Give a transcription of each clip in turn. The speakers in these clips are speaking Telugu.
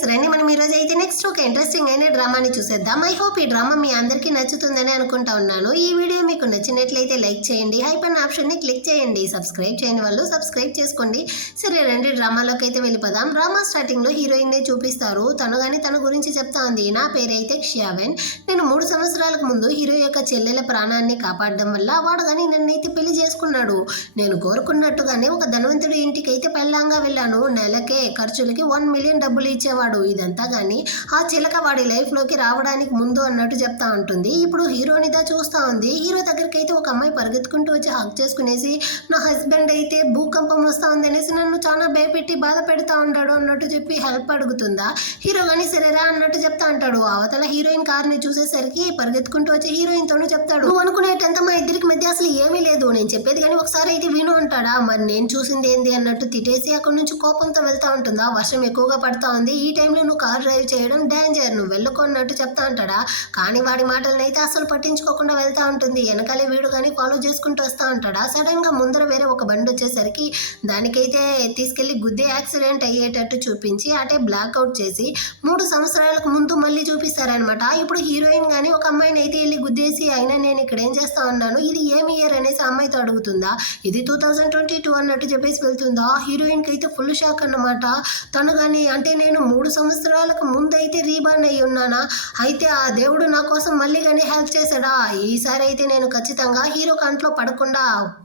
గైస్ రండి మనం ఈ రోజు అయితే నెక్స్ట్ ఒక ఇంట్రెస్టింగ్ అయిన డ్రామాని చూసేద్దాం. ఐ హోప్ ఈ డ్రామా మీ అందరికీ నచ్చుతుందని అనుకుంటా ఉన్నాను. ఈ వీడియో మీకు నచ్చినట్లయితే లైక్ చేయండి, హైప్ అన్న ఆప్షన్ ని క్లిక్ చేయండి, సబ్స్క్రైబ్ చేయని వాళ్ళు సబ్స్క్రైబ్ చేసుకోండి. సరే రండి డ్రామాలోకి అయితే వెళ్ళిపోదాం. డ్రామా స్టార్టింగ్ లో హీరోయిన్ నే చూపిస్తారు. తను గాని తన గురించి చెప్తా ఉంది. నా పేరైతే క్షావెన్. నేను 3 సంవత్సరాలకు ముందు హీరో యొక్క చెల్లెల ప్రాణాన్ని కాపాడడం వల్ల వాడు గాని నన్నైతే పెళ్లి చేసుకున్నాడు. నేను కోరుకున్నట్టుగానే ఒక ధనవంతుడి ఇంటికి అయితే పెళ్ళంగా వెళ్ళాను. నెలకే ఖర్చులకి 1 మిలియన్ డబ్బులు ఇచ్చేవాడు. ఇదంతా కానీ ఆ చిలక వాడి లైఫ్ లోకి రావడానికి ముందు అన్నట్టు చెప్తా ఉంటుంది. ఇప్పుడు హీరోనిదా చూస్తా ఉంది. హీరో దగ్గరికి అయితే ఒక అమ్మాయి పరిగెత్తుకుంటూ వచ్చి హక్ చేసుకునేసి నా హస్బెండ్ అయితే భూకంపం వస్తా ఉంది అనేసి నన్ను చాలా భయపెట్టి బాధ పెడతా ఉంటాడు అన్నట్టు చెప్పి హెల్ప్ అడుగుతుందా. హీరో కానీ సరేరా అన్నట్టు చెప్తా అంటాడు. అవతల హీరోయిన్ కార్ని చూసేసరికి పరిగెత్తుకుంటూ వచ్చి హీరోయిన్ తోనూ చెప్తాడు, నువ్వు అనుకునేటంత మా ఇద్దరికి మధ్య అసలు ఏమీ లేదు, నేను చెప్పేది కానీ ఒకసారి అయితే విను అంటాడా. మరి నేను చూసింది ఏంది అన్నట్టు తిట్టేసి అక్కడి నుంచి కోపంతో వెళ్తా ఉంటుందా. వర్షం ఎక్కువగా పడతా ఉంది, ఈ టైంలో నువ్వు కార్ డ్రైవ్ చేయడం డేంజర్, నువ్వు వెళ్ళుకున్నట్టు చెప్తా అంటాడా. కానీ వాడి మాటలను అయితే అసలు పట్టించుకోకుండా వెళ్తా ఉంటుంది. వెనకాలే వీడు కానీ ఫాలో చేసుకుంటూ వస్తా ఉంటాడా. సడన్ గా ముందర వేరే ఒక బండి వచ్చేసరికి దానికైతే తీసుకెళ్లి గుద్దే యాక్సిడెంట్ అయ్యేటట్టు చూపించి అటే బ్లాక్అవుట్ చేసి 3 సంవత్సరాలకు ముందు మళ్ళీ చూపిస్తారనమాట. ఇప్పుడు హీరోయిన్ గానీ ఒక అమ్మాయిని అయితే వెళ్ళి గుద్దేసి అయినా నేను ఇక్కడ ఏం చేస్తా ఉన్నాను, ఇది ఏమి ఇయర్ అనేసి అమ్మాయితో అడుగుతుందా. ఇది 2022 అన్నట్టు చెప్పేసి వెళ్తుందా. హీరోయిన్ కి అయితే ఫుల్ షాక్ అన్నమాట. తను కానీ అంటే నేను 3 సంవత్సరాలకు ముందు అయితే రీబార్న్ అయ్యి ఉన్నానా, అయితే ఆ దేవుడు నా కోసం మళ్ళీ కానీ హెల్ప్ చేశాడా. ఈసారి అయితే నేను ఖచ్చితంగా హీరో కంట్లో పడకుండా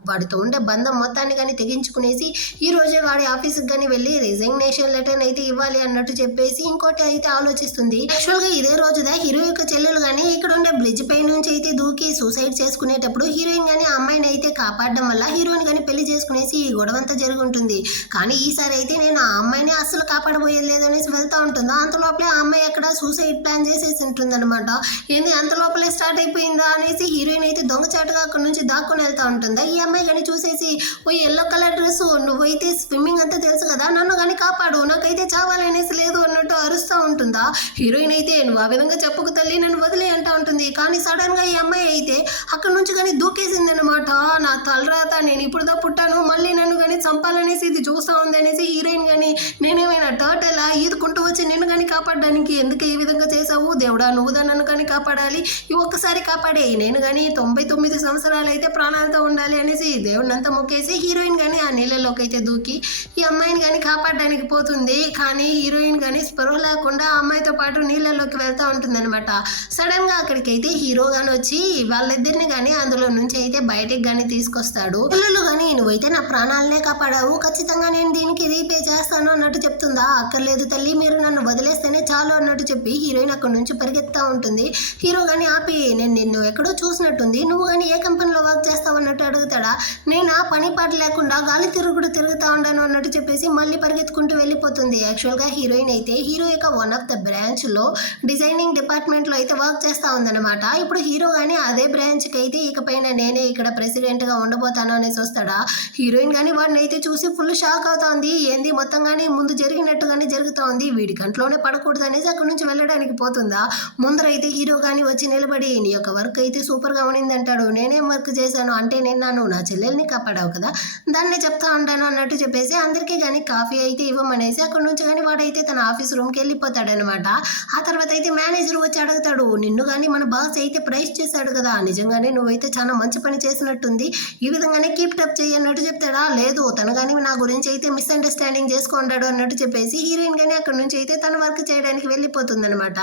వాడితో ఉండే బంధం మొత్తాన్ని కానీ తెగించుకునేసి ఈ రోజే వాడి ఆఫీస్కి కానీ వెళ్ళి రిజైగ్నేషన్ లెటర్ అయితే ఇవ్వాలి అన్నట్టు చెప్పేసి ఇంకోటి అయితే ఆలోచిస్తుంది. యాక్చువల్గా ఇదే రోజుదా హీరో యొక్క చెల్లెలు కానీ ఇక్కడ ఉండే బ్రిడ్జ్ పై నుంచి అయితే దూకి సూసైడ్ చేసుకునేటప్పుడు హీరోయిన్ కానీ ఆ అమ్మాయిని అయితే కాపాడడం వల్ల హీరోయిన్ కానీ పెళ్లి చేసుకునేసి ఈ గొడవంతా జరుగుంటుంది. కానీ ఈసారి అయితే నేను ఆ అమ్మాయిని అసలు కాపాడబోయేది లేదు అనేసి వెళ్తా ఉంటుందా. అంత లోపలే ఆ అమ్మాయి అక్కడ సూసైడ్ ప్లాన్ చేసేసి ఉంటుంది అనమాట. ఏంది అంత లోపలే స్టార్ట్ అయిపోయిందా అనేసి హీరోయిన్ అయితే దొంగచాటుగా అక్కడ నుంచి దాక్కుని వెళ్తా ఉంటుందా. ఈ అమ్మాయి కానీ చూసేసి ఓ ఎల్లో కలర్ డ్రెస్, నువ్వైతే స్విమ్మింగ్ అంతా తెలుసు కదా, నన్ను కానీ కాపాడు, నాకైతే చావాలనేసి లేదు అన్నట్టు అరుస్తూ ఉంటుందా. హీరోయిన్ అయితే నువ్వు ఆ విధంగా చెప్పుకు తల్లి నన్ను వదిలే అంటా ఉంటుంది. కానీ సడన్ గా ఈ అమ్మాయి అయితే అక్కడ నుంచి కానీ దూకేసింది అనమాట. నా తలరాత, నేను ఇప్పుడుదా పుట్టాను, మళ్ళీ నన్ను కానీ చంపాలనేసి ఇది చూస్తా ఉంది అనేసి హీరోయిన్ కానీ నేనేమైనా టర్టల్ ఈదుకుంటూ వచ్చి నిన్ను కానీ కాపాడడానికి ఎందుకు ఈ విధంగా చేసావు దేవుడా, నువ్వుదా నన్ను కానీ కాపాడాలి, ఈ ఒక్కసారి కాపాడే, నేను కానీ 99 సంవత్సరాలు అయితే ప్రాణాలతో ఉండాలి అనేసి దేవుడిని అంతా మొక్కేసి హీరోయిన్ కానీ ఆ నీళ్ళలోకి అయితే దూకి ఈ అమ్మాయిని కానీ కాపాడడానికి పోతుంది. కానీ హీరోయిన్ కానీ స్పృహ లేకుండా ఆ అమ్మాయితో పాటు నీళ్ళలోకి వెళ్తూ ఉంటుంది అనమాట. సడన్ గా అక్కడికైతే హీరో గాని వచ్చి వాళ్ళిద్దరిని కానీ అందులో నుంచి అయితే బయటికి కానీ తీసుకొస్తాడు. పిల్లలు కానీ నువ్వైతే నా ప్రాణాలనే కాపాడావు, ఖచ్చితంగా నేను దీనికి రీపే చేస్తాను అన్నట్టు చెప్తుందా. అక్కర్లేదు తల్లి, మీరు నన్ను వదిలేస్తేనే చాలు అన్నట్టు చెప్పి హీరోయిన్ అక్కడ నుంచి పరిగెత్తా ఉంటుంది. హీరో కానీ ఆపి నేను నిన్ను ఎక్కడో చూసినట్టుంది, నువ్వు కానీ ఏ కంపెనీలో వర్క్ చేస్తావు అన్నట్టు అడుగుతాడా. నేను ఆ పని పాట లేకుండా గాలి తిరుగుతా ఉండాను అన్నట్టు చెప్పేసి మళ్ళీ పరిగెత్తుకుంటూ వెళ్ళిపోతుంది. యాక్చువల్గా హీరోయిన్ అయితే హీరో యొక్క వన్ ఆఫ్ ద బ్రాంచ్ లో డిజైనింగ్ డిపార్ట్మెంట్ లో అయితే వర్క్ చేస్తా ఉందన్నమాట. ఇప్పుడు హీరో కానీ అదే బ్రాంచ్ కి అయితే ఇకపైన నేనే ఇక్కడ ప్రెసిడెంట్ గా ఉండబోతాను అనేసి వస్తాడా. హీరోయిన్ కానీ వాడిని అయితే చూసి ఫుల్ షాక్ అవుతోంది. ఏంది మొత్తం కానీ ముందు జరిగినట్టుగానే జరుగుతూ ఉంది, వీడి కంట్లోనే పడకూడదు అనేసి అక్కడ నుంచి వెళ్ళడానికి పోతుందా. ముందర అయితే హీరో కానీ వచ్చి నిలబడి నీ యొక్క వర్క్ అయితే సూపర్ గా ఉండింది అంటాడు. నేనేం వర్క్ చేశాను అంటే నేను నా చెల్లెల్ని కాపాడావు కదా, దాన్ని చెప్తా ఉంటాను అన్నట్టు చెప్పేసి అందరికీ కానీ కాఫీ అయితే ఇవ్వమనేసి అక్కడ నుంచి కానీ వాడైతే తన ఆఫీస్ రూమ్కి వెళ్ళిపోతాడనమాట. ఆ తర్వాత అయితే మేనేజర్ వచ్చి అడుగుతాడు, నిన్ను కానీ మన బాస్ అయితే ప్రైజ్ చేశాడు కదా, నిజంగానే నువ్వైతే చాలా మంచి పని చేసినట్టుంది, ఈ విధంగానే కీప్ అప్ చేయి అన్నట్టు చెప్తాడా. లేదు తను కానీ నా గురించి అయితే మిస్అండర్స్టాండింగ్ చేసుకుంటాడు అన్నట్టు చెప్పేసి హీరోయిన్ కానీ అక్కడ నుంచి అయితే తన వర్క్ చేయడానికి వెళ్ళిపోతుంది అనమాట.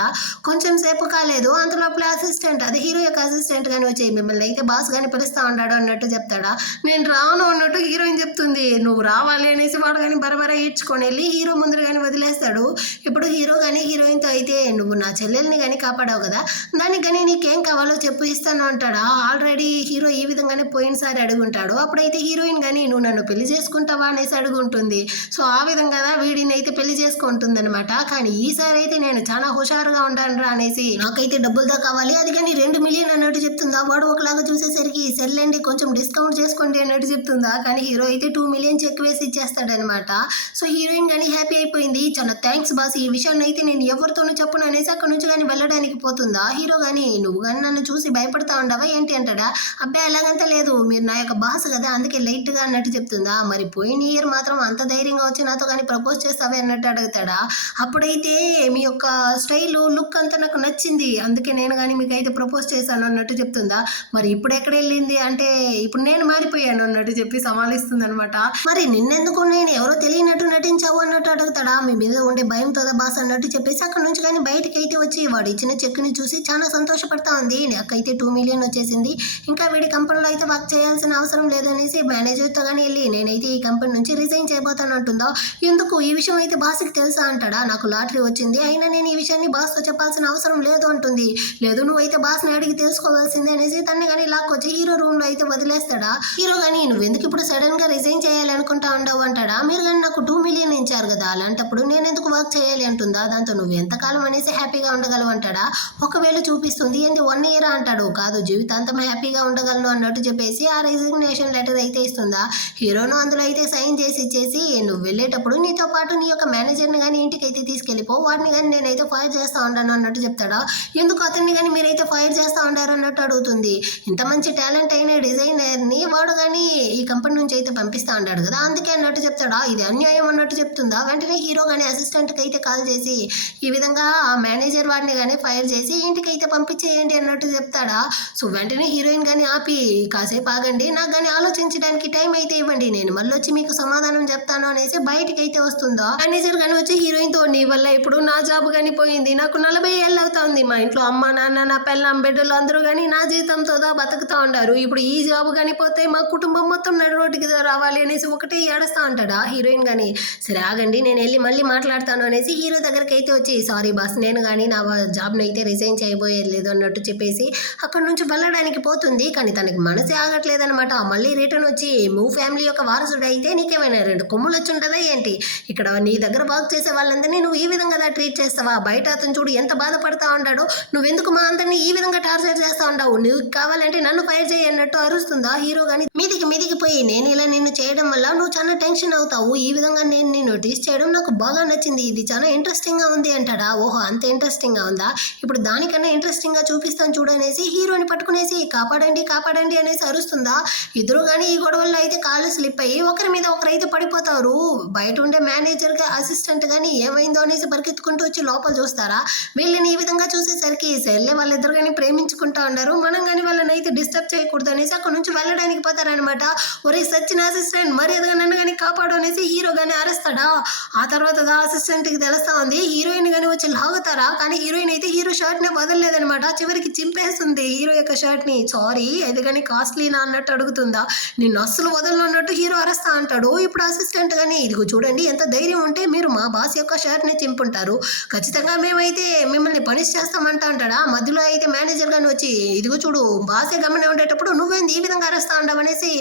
కొంచెం సేపు కాలేదు అంతలోపల అసిస్టెంట్, అదే హీరో యొక్క అసిస్టెంట్ కానీ వచ్చి మిమ్మల్ని అయితే బాస్ కానీ పిలుస్తా ఉన్నాడు అన్నట్టు చెప్తాడా. నేను రాను అన్నట్టు హీరోయిన్ చెప్తుంది. నువ్వు రావాలి అనేసి వాడు కానీ బరబరా ఈడ్చుకొని వెళ్ళి హీరో ముందర కానీ వదిలేస్తాడు. ఇప్పుడు హీరో కానీ హీరోయిన్తో అయితే నువ్వు నా చెల్లెల్ని కానీ కాపాడావు కదా, దానికి కానీ నీకేం కావాలో చెప్పు ఇస్తాను అంటాడా. ఆల్రెడీ హీరో ఈ విధంగానే పోయినసారి అడుగుంటాడు. అప్పుడైతే హీరోయిన్ కానీ నువ్వు నన్ను పెళ్లి చేసుకుంటావా అనేసి అడుగుంటుంది. సో ఆ విధంగా వీడిని అయితే పెళ్లి చేసుకుంటుంది అనమాట. కానీ ఈసారి అయితే నేను చాలా హుషారుగా ఉంటాను రా అనేసి నాకైతే డబ్బులతో కావాలి, అది కానీ 2 మిలియన్ అన్నట్టు చెప్తుందా. వాడు ఒకలాగా చూసేసరికి సర్లేండి కొంచెం డిస్కౌంట్ చేసుకోండి అన్నట్టు చెప్తుందా. కానీ హీరో అయితే 2 మిలియన్ చెక్ వేసి ఇచ్చేస్తాడనమాట. సో హీరోయిన్ కానీ హ్యాపీ అయిపోయింది. చాలా థ్యాంక్స్ బాస్, ఈ విషయాన్ని అయితే నేను ఎవరితోనూ చెప్పను అనేసి అక్కడ నుంచి కానీ వెళ్ళడానికి పోతుందా. హీరో కానీ నువ్వు కానీ నన్ను చూసి భయపడతా ఉండవా ఏంటి అంటాడా. అబ్బాయి అలాగంతా లేదు, మీరు నా యొక్క బాస్ కదా అందుకే లైట్గా అన్నట్టు చెప్తుందా. మరి పోయిన ఇయర్ మాత్రం అంత ధైర్యంగా వచ్చి నాతో కానీ ప్రపోజ్ చేస్తావే అన్నట్టు అడుగుతాడా. అప్పుడైతే మీ యొక్క స్టైల్ లుక్ అంతా నాకు నచ్చింది, అందుకే నేను కానీ మీకు అయితే ప్రపోజ్ చేశాను అన్నట్టు చెప్తుందా. మరి ఇప్పుడు ఎక్కడ వెళ్ళింది అంటే ఇప్పుడు నేను మారిపోయాను అన్నట్టు చెప్పి సమాలిస్తుంది అనమాట. మరి నిన్నెందుకు నేను ఎవరో తెలియనట్టు నటించావు అన్నట్టు అడుగుతాడా. మీ మీద ఉండే భయంతో బాస్ అన్నట్టు చెప్పేసి అక్కడ నుంచి కానీ బయటకి అయితే వచ్చి వాడు ఇచ్చిన చెక్ని చూసి చాలా సంతోషపడతా ఉంది. నాకైతే 2 మిలియన్ వచ్చేసింది, ఇంకా వీడి కంపెనీలో అయితే వర్క్ చేయాల్సిన అవసరం లేదనేసి మేనేజర్తో కానీ వెళ్ళి నేనైతే ఈ కంపెనీ నుంచి రిజైన్ చేయబోతాను అంటుందా. ఎందుకు ఈ విషయం అయితే బాస్కి తెలుసా అంటాడా. నాకు లాటరీ వచ్చింది, అయినా నేను ఈ విషయాన్ని బాస్తో చెప్పాల్సిన అవసరం లేదు అంటుంది. లేదు నువ్వైతే బాస్ని అడిగి తెలుసుకోవాల్సిందే అనేసి తన్ని కానీ లాక్కొచ్చి హీరో రూమ్ లో అయితే వదిలేస్తాడా. హీరో కానీ నువ్వెందుకు ఇప్పుడు సడన్ గా రిజైన్ చేయాలనుకుంటా ఉండవు అంటాడా. మీరు కానీ నాకు 2 మిలియన్ ఇచ్చారు కదా, అలాంటప్పుడు నేను ఎందుకు వర్క్ చేయాలి అంటుందా. దాంతో నువ్వు ఎంతకాలం అనేసి హ్యాపీగా ఉండగలవు అంటాడా. ఒకవేళ చూపిస్తుంది ఏంటి 1 ఇయర్ అంటాడు. కాదు జీవితాంతం హ్యాపీగా ఉండగలను అన్నట్టు చెప్పేసి ఆ రిజిగ్నేషన్ లెటర్ అయితే ఇస్తుందా. హీరోను అందులో అయితే సైన్ చేసి ఇచ్చేసి నువ్వు వెళ్ళేటప్పుడు నీతో పాటు నీ యొక్క మేనేజర్ని కానీ ఇంటికి అయితే తీసుకెళ్ళిపో, వాడిని కానీ నేనైతే ఫైర్ చేస్తా ఉంటాను అన్నట్టు చెప్తాడా. ఎందుకు అతన్ని కానీ మీరైతే ఫైర్ చేస్తా ఉంటారు అన్నట్టు అడుగుతుంది. ఇంత మంచి టాలెంట్ అయిన డిజైనర్ని వాడు కానీ ఈ కంపెనీ నుంచి అయితే పంపిస్తా ఉంటాడు కదా, అందుకే అన్నట్టు చెప్తాడా. ఇది అన్యాయం అన్నట్టు చెప్తుందా. వెంటనే హీరో కానీ అసిస్టెంట్కి అయితే కాల్ చేసి ఈ విధంగా ఆ మేనేజర్ వాడిని కానీ ఫైర్ చేసి ఇంటికి అయితే పంపించేయండి అన్నట్టు చెప్తాడా. సో వెంటనే హీరోయిన్ కానీ ఆపి కాసేపు ఆగండి, నాకు కానీ ఆలోచించడానికి టైం అయితే ఇవ్వండి, నేను మళ్ళీ వచ్చి మీకు సమాధానం చెప్తాను అనేసి బయటికి అయితే వస్తుందా. మేనేజర్ కానీ వచ్చి హీరోయిన్తో నీ వల్ల ఇప్పుడు నా జాబ్ కానీ పోయింది, నాకు 40 ఏళ్ళు అవుతా ఉంది, మా ఇంట్లో అమ్మ నాన్న నా పెళ్ళాం బిడ్డలు అందరూ కానీ నా జీతంతో బతుకుతా ఉన్నారు, ఇప్పుడు ఈ జాబ్ కానీ పోతే మా కుటుంబం మొత్తం నడు రోడ్డుకి రావాలి అనేసి ఒకటే ఏడుస్తా ఉంటాడా. హీరోయిన్ కానీ సరే ఆగండి నేను వెళ్ళి మళ్ళీ మాట్లాడతాను అనేసి హీరో దగ్గరికి అయితే వచ్చి సారీ బాస్ నేను కానీ నా జాబ్ని అయితే రిజైన్ చేయబోయేది లేదు అన్నట్టు చెప్పేసి అక్కడ నుంచి వెళ్ళడానికి పోతుంది. కానీ తనకి మనసే ఆగట్లేదనమాట. మళ్ళీ రిటర్న్ వచ్చి నువ్వు ఫ్యామిలీ యొక్క వారసుడు అయితే నీకేమైనా 2 కొమ్ములు వచ్చి ఉంటుందా ఏంటి, ఇక్కడ నీ దగ్గర వర్క్ చేసే వాళ్ళందరినీ నువ్వు ఈ విధంగా ట్రీట్ చేస్తావా, బయట అతను చూడు ఎంత బాధపడతా ఉంటాడో, నువ్వెందుకు మా అందరినీ ఈ విధంగా టార్చర్ చేస్తా ఉంటావు, నువ్వు కావాలంటే నన్ను ఫైర్ చేయి అన్నట్టు అరుస్తుందా. హీరో కానీ మీదికి పోయి నేను ఇలా నిన్ను చేయడం వల్ల నువ్వు చాలా టెన్షన్ అవుతావు, ఈ విధంగా నేను నిన్ను టీస్ చేయడం నాకు బాగా నచ్చింది, ఇది చాలా ఇంట్రెస్టింగ్ గా ఉంది అంటాడా. ఓహో అంత ఇంట్రెస్టింగ్ గా ఉందా, ఇప్పుడు దానికన్నా ఇంట్రెస్టింగ్ గా చూపిస్తాను చూడనేసి హీరోని పట్టుకునేసి కాపాడండి అనేసి అరుస్తుందా. ఇద్దరు కానీ ఈ గొడవల్లో అయితే కాళ్ళు స్లిప్ అయ్యి ఒకరి మీద ఒకరైతే పడిపోతారు. బయట ఉండే మేనేజర్ గా అసిస్టెంట్ కానీ ఏమైందో అనేసి పరిగెత్తుకుంటూ వచ్చి లోపల చూస్తారా. వీళ్ళని ఈ విధంగా చూసేసరికి సర్లే వాళ్ళిద్దరు కానీ ప్రేమించుకుంటా ఉన్నారు, మనం కానీ వాళ్ళని అయితే డిస్టర్బ్ చేయకూడదు అనేసి అక్కడ నుంచి వెళ్ళడానికి పోతారనమాట. ఒరే సచిన అసిస్టెంట్ మరి ఎదుగా నన్ను కానీ కాపాడు అనేసి హీరో కానీ అరుస్తాడా. ఆ తర్వాత అసిస్టెంట్ కి తెలుస్తా ఉంది, హీరోయిన్ కానీ వచ్చి లాగుతారా, కానీ హీరోయిన్ అయితే హీరో షర్ట్ నే వదలలేదనమాట, చివరికి చింపేస్తుంది హీరో యొక్క షర్ట్ ని. సారీ అది కానీ కాస్ట్లీనా అన్నట్టు అడుగుతుందా. నిన్ను అస్సలు వదలను అన్నట్టు హీరో అరుస్తా అంటాడు. ఇప్పుడు అసిస్టెంట్ కానీ ఇదిగో చూడండి ఎంత ధైర్యం ఉంటే మీరు మా బాస్ యొక్క షర్ట్ ని చింపుంటారు, ఖచ్చితంగా మేమైతే మిమ్మల్ని పనిష్ చేస్తామంటా అంటాడా. మధ్యలో అయితే మేనేజర్ గాని వచ్చి ఇదిగో చూడు బాసే గమనే ఉండేటప్పుడు నువ్వేంది ఈ విధంగా అరుస్తా ఉండవు అనేసి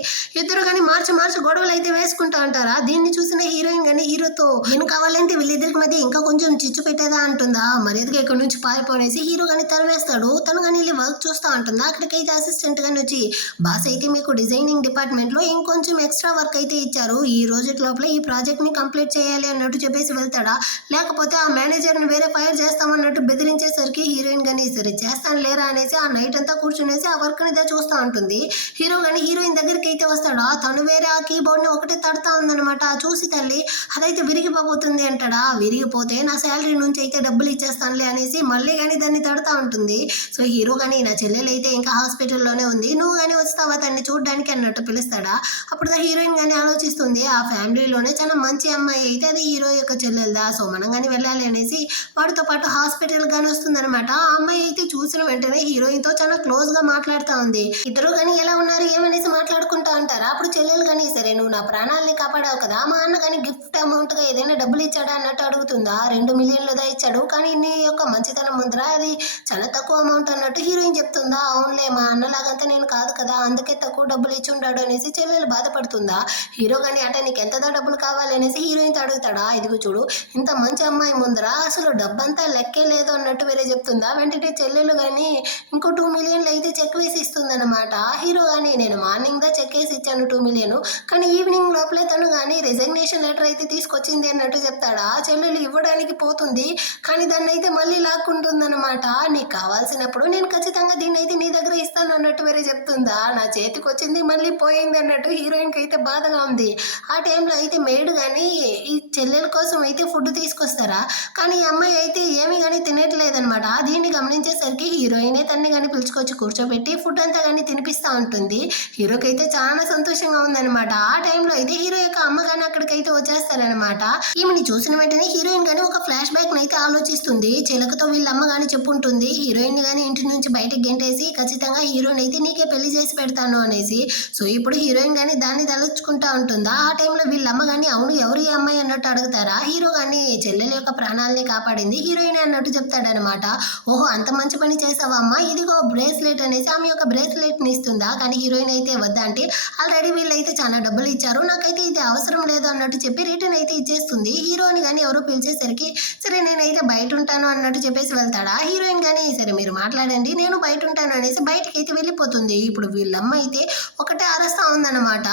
ఇద్దరు కానీ మార్చి గొడవలు అయితే వేసుకుంటా అంటారా. దీన్ని చూసిన హీరోయిన్ కానీ హీరోతో నేను కావాలంటే వీళ్ళిద్దరికి మధ్య ఇంకా కొంచెం చిచ్చు పెట్టేదా అంటుందా. మరి ఎదుగు ఇక్కడ నుంచి పారిపోనేసి హీరో కానీ తరివేస్తాడు. తను కానీ వెళ్ళి వర్క్ చూస్తా ఉంటుందా. అక్కడికైతే అసిస్టెంట్ గాని వచ్చి బాస్ అయితే మీకు డిజైనింగ్ డిపార్ట్మెంట్ లో ఇంకొంచెం ఎక్స్ట్రా వర్క్ అయితే ఇచ్చారు, ఈ రోజు లోపల ఈ ప్రాజెక్ట్ ని కంప్లీట్ చేయాలి అన్నట్టు చెప్పేసి వెళ్తాడా. లేకపోతే ఆ మేనేజర్ ని వేరే ఫైర్ చేస్తామన్నట్టు బెదిరించేసరికి హీరోయిన్ కానీ సరే చేస్తాను లేరా అనేసి ఆ నైట్ అంతా కూర్చునేసి ఆ వర్క్ ని చూస్తూ ఉంటుంది. హీరో కానీ హీరోయిన్ దగ్గరికి అయితే వస్తాడా. తను వేరే ఆ కీబోర్డ్ ని ఒకటే తడతా ఉందనమాట. చూసి తల్లి అదైతే విరిగిపోతుంది అంటాడా. విరిగిపోతే నా శాలరీ నుంచి అయితే డబ్బులు ఇచ్చేస్తానులే అనేసి మళ్ళీ కానీ దాన్ని తడతా ఉంటుంది. సో హీరో కానీ నా చెల్లెలు అయితే ఇంకా హాస్పిటల్లోనే ఉంది, నువ్వు కానీ వస్తావా తన్ని చూడడానికి అన్నట్టు పిలుస్తాడా. అప్పుడు హీరోయిన్ కానీ ఆలోచిస్తుంది ఆ ఫ్యామిలీలోనే చాలా మంచి అమ్మాయి అయితే అది హీరో యొక్క చెల్లెలదా, సో మనం కానీ వెళ్ళాలి అనేసి వాడితో పాటు హాస్పిటల్ కానీ వస్తుందనమాట. ఆ అమ్మాయి అయితే చూసిన వెంటనే హీరోయిన్ తో చాలా క్లోజ్ గా మాట్లాడుతా ఉంది. ఇద్దరు కానీ ఎలా ఉన్నారు ఏమనేసి మాట్లాడుకుంటా ఉంటారా. అప్పుడు చెల్లెలు కానీ సరే నువ్వు నా ప్రాణాలని కాపాడావు కదా, మా అన్న కానీ గిఫ్ట్ అమౌంట్ గా ఏదైనా డబ్బులు ఇచ్చాడా అన్నట్టు అడుగుతుందా. 2 మిలియన్లుదా ఇచ్చాడు, కానీ నీ యొక్క మంచితనం ముందర అది చాలా తక్కువ అమౌంట్ అన్నట్టు హీరోయిన్ చెప్తుందా. అవునులే మా అన్నలాగంతా నేను కాదు కదా, అందుకే తక్కువ డబ్బులు ఇచ్చి ఉంటాడు అనేసి చెల్లెలు బాధపడుతుందా. హీరో కానీ అంటే నీకు ఎంతదా డబ్బులు కావాలి అనేసి హీరోయిన్ అడుగుతాడా. ఇదిగో చూడు ఇంత మంచి అమ్మాయి ముందర అసలు డబ్బంతా లెక్కే లేదు అన్నట్టు వేరే చెప్తుందా. వెంటనే చెల్లెలు కానీ ఇంకో 2 మిలియన్లు అయితే చెక్ వేసి ఇస్తుందన్నమాట. హీరో కానీ నేను మార్నింగ్ మీద చెక్ వేసి ఇచ్చాను 2 మిలియన్. కానీ ఈవినింగ్ లోపలే తను కానీ రిజగ్నేషన్ లెటర్ అయితే తీసుకొచ్చింది అన్నట్టు చెప్తాడా. చెల్లెలు ఇవ్వడానికి పోతుంది, కానీ దాన్ని అయితే మళ్ళీ లాక్కుంటుందన్నమాట. నీకు కావాల్సినప్పుడు నేను ఖచ్చితంగా దీన్ని అయితే నీ దగ్గర ఇస్తాను అన్నట్టు వేరే చెప్తుందా. నా చేతికి వచ్చింది మళ్ళీ పోయింది అన్నట్టు హీరోయిన్కి అయితే బాధగా ఉంది. ఆ టైంలో అయితే మేడ్ కానీ ఈ చెల్లెల కోసం అయితే ఫుడ్ తీసుకొస్తారా, కానీ ఈ అమ్మాయి అయితే ఏమీ కానీ తినట్లేదనమాట. దీన్ని గమనించేసరికి హీరోయినే తన్ని కానీ పిలుచుకొచ్చి కూర్చోబెట్టి ఫుడ్ అంతా కానీ తినిపిస్తూ ఉంటుంది. హీరోకి అయితే చాలా సంతోషంగా ఉందన్నమాట. ఆ టైంలో అయితే హీరో యొక్క అమ్మ కానీ అక్కడికైతే వచ్చేస్తారనమాట. ఈమెని చూసిన వెంటనే హీరోయిన్ కానీ ఒక ఫ్లాష్ బ్యాక్ అయితే ఆలోచిస్తుంది. చిలకతో వీళ్ళ అమ్మ కానీ చెప్పుంటుంది హీరోయిన్ కానీ ఇంటి నుంచి బయటకు గెంటేసి ఖచ్చితంగా హీరోని అయితే నీకే పెళ్లి చేసి పెడతాను అనేసి. సో ఇప్పుడు హీరోయిన్ కానీ దాన్ని తలుచుకుంటా ఉంటుందా. ఆ టైంలో వీళ్ళమ్మ కానీ అవును ఎవరు ఈ అమ్మాయి అన్నట్టు అడుగుతారా. హీరో కానీ చెల్లెల యొక్క ప్రాణాలని కాపాడింది హీరోయిన్ అన్నట్టు చెప్తాడనమాట. ఓహో అంత మంచి పని చేసావా అమ్మ, ఇదిగో బ్రేస్లెట్ అనేసి ఆమె యొక్క బ్రేస్లెట్ని ఇస్తుందా. కానీ హీరోయిన్ అయితే వద్దా అంటే ఆల్రెడీ వీళ్ళైతే చాలా డబ్బులు ఇచ్చారు, నాకైతే ఇది అవసరం లేదు అన్నట్టు చెప్పి రిటర్న్ అయితే ఇచ్చేస్తుంది. హీరోని కానీ ఎవరో పిలిచేసరికి సరే నేనైతే బయట ఉంటాను అన్నట్టు చెప్పేసి వెళ్తాడా. హీరోయిన్ కానీ సరే మీరు మాట్లాడండి నేను బయట ఉంటాను అనేసి బయటకి అయితే వెళ్ళిపోతుంది. ఇప్పుడు వీళ్ళమ్మ అయితే ఒకటే అరస్తా ఉందన్నమాట.